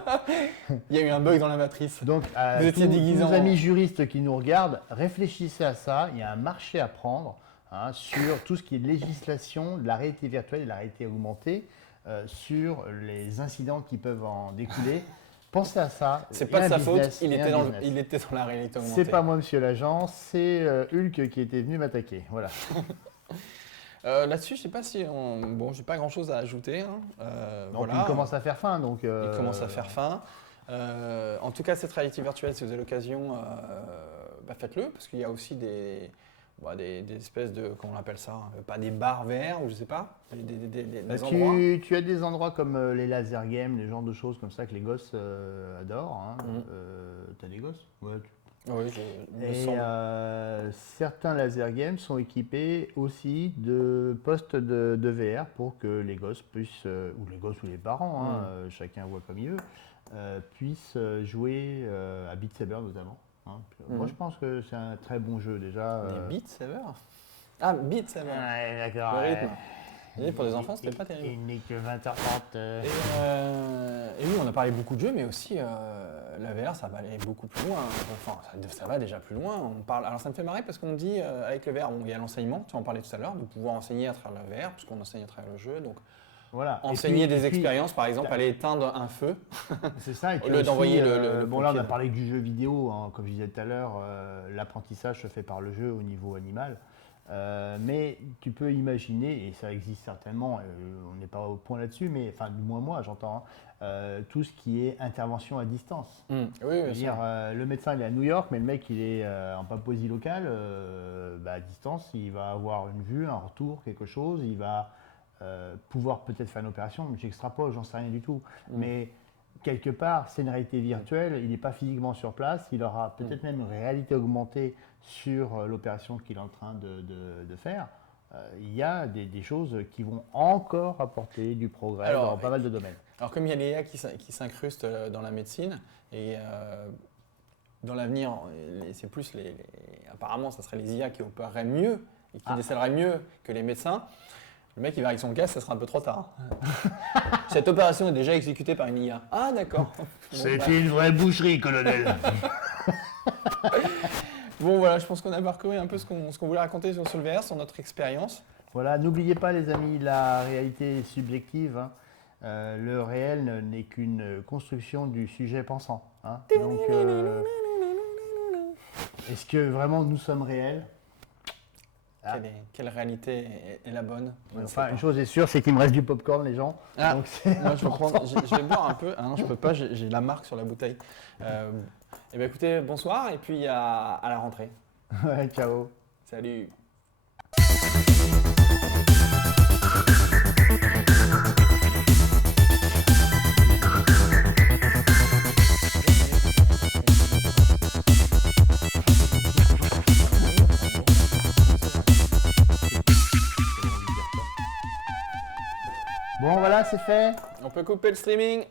Il y a eu un bug dans la matrice. Donc, tous nos amis juristes qui nous regardent, réfléchissez à ça. Il y a un marché à prendre sur tout ce qui est législation de la réalité virtuelle et de la réalité augmentée. Sur les incidents qui peuvent en découler. Pensez à ça. C'est pas de sa faute, il était dans la réalité augmentée. C'est pas moi, monsieur l'agent, c'est Hulk qui était venu m'attaquer. Voilà. Là-dessus, je sais pas si j'ai pas grand-chose à ajouter. Donc il commence à faire faim. Il commence à faire faim. En tout cas, cette réalité virtuelle, si vous avez l'occasion, faites-le, parce qu'il y a aussi des espèces de, comment on appelle ça, pas des bars VR, ou je sais pas, des endroits. Tu as des endroits comme les laser games, les genres de choses comme ça que les gosses adorent. T'as des gosses? Ouais. Oui, certains laser games sont équipés aussi de postes de VR pour que les gosses puissent, ou les gosses ou les parents, chacun voit comme il veut, puissent jouer à Beat Saber notamment. Moi, je pense que c'est un très bon jeu déjà. Les Beat Saber? Ah, Beat Saber. Ouais, d'accord. Le rythme. Et pour les enfants, c'était pas terrible. Il n'est que 20h30. Et oui, on a parlé beaucoup de jeux, mais aussi la VR, ça va aller beaucoup plus loin. Enfin, ça va déjà plus loin. Alors, ça me fait marrer parce qu'on dit avec le VR, il y a l'enseignement, tu en parlais tout à l'heure, de pouvoir enseigner à travers la VR, puisqu'on enseigne à travers le jeu. Donc, voilà. Enseigner des expériences, par exemple, aller éteindre un feu. C'est ça. Et au lieu d'envoyer bon, là, on a parlé du jeu vidéo. Comme je disais tout à l'heure, l'apprentissage se fait par le jeu au niveau animal. Mais tu peux imaginer, et ça existe certainement, on n'est pas au point là-dessus, mais enfin, du moins moi, j'entends, tout ce qui est intervention à distance. Oui, C'est-à-dire, le médecin il est à New York, mais le mec il est en Papouasie locale, à distance, il va avoir une vue, un retour, quelque chose, il va pouvoir peut-être faire une opération, mais j'extrapole, j'en sais rien du tout. Mais quelque part, c'est une réalité virtuelle, il n'est pas physiquement sur place, il aura peut-être même une réalité augmentée sur l'opération qu'il est en train de faire. Il y a des choses qui vont encore apporter du progrès dans pas mal de domaines. Alors comme il y a les IA qui s'incrustent dans la médecine, et dans l'avenir, c'est plus apparemment, ça serait les IA qui opéreraient mieux et qui décèleraient mieux que les médecins. Le mec, il va avec son casque, ça sera un peu trop tard. Cette opération est déjà exécutée par une IA. Ah, d'accord. C'était une vraie boucherie, colonel. Bon, voilà, je pense qu'on a parcouru un peu ce qu'on voulait raconter sur le VR, sur notre expérience. Voilà, n'oubliez pas, les amis, la réalité est subjective. Le réel n'est qu'une construction du sujet pensant. Donc, est-ce que vraiment nous sommes réels? Quelle réalité est la bonne? Enfin, une chose est sûre, c'est qu'il me reste du popcorn, les gens. Donc moi, je vais boire un peu. Ah non, je peux pas, j'ai la marque sur la bouteille. Eh bien, écoutez, bonsoir et puis à la rentrée. Ouais, ciao. Salut. Bon, voilà, c'est fait. On peut couper le streaming.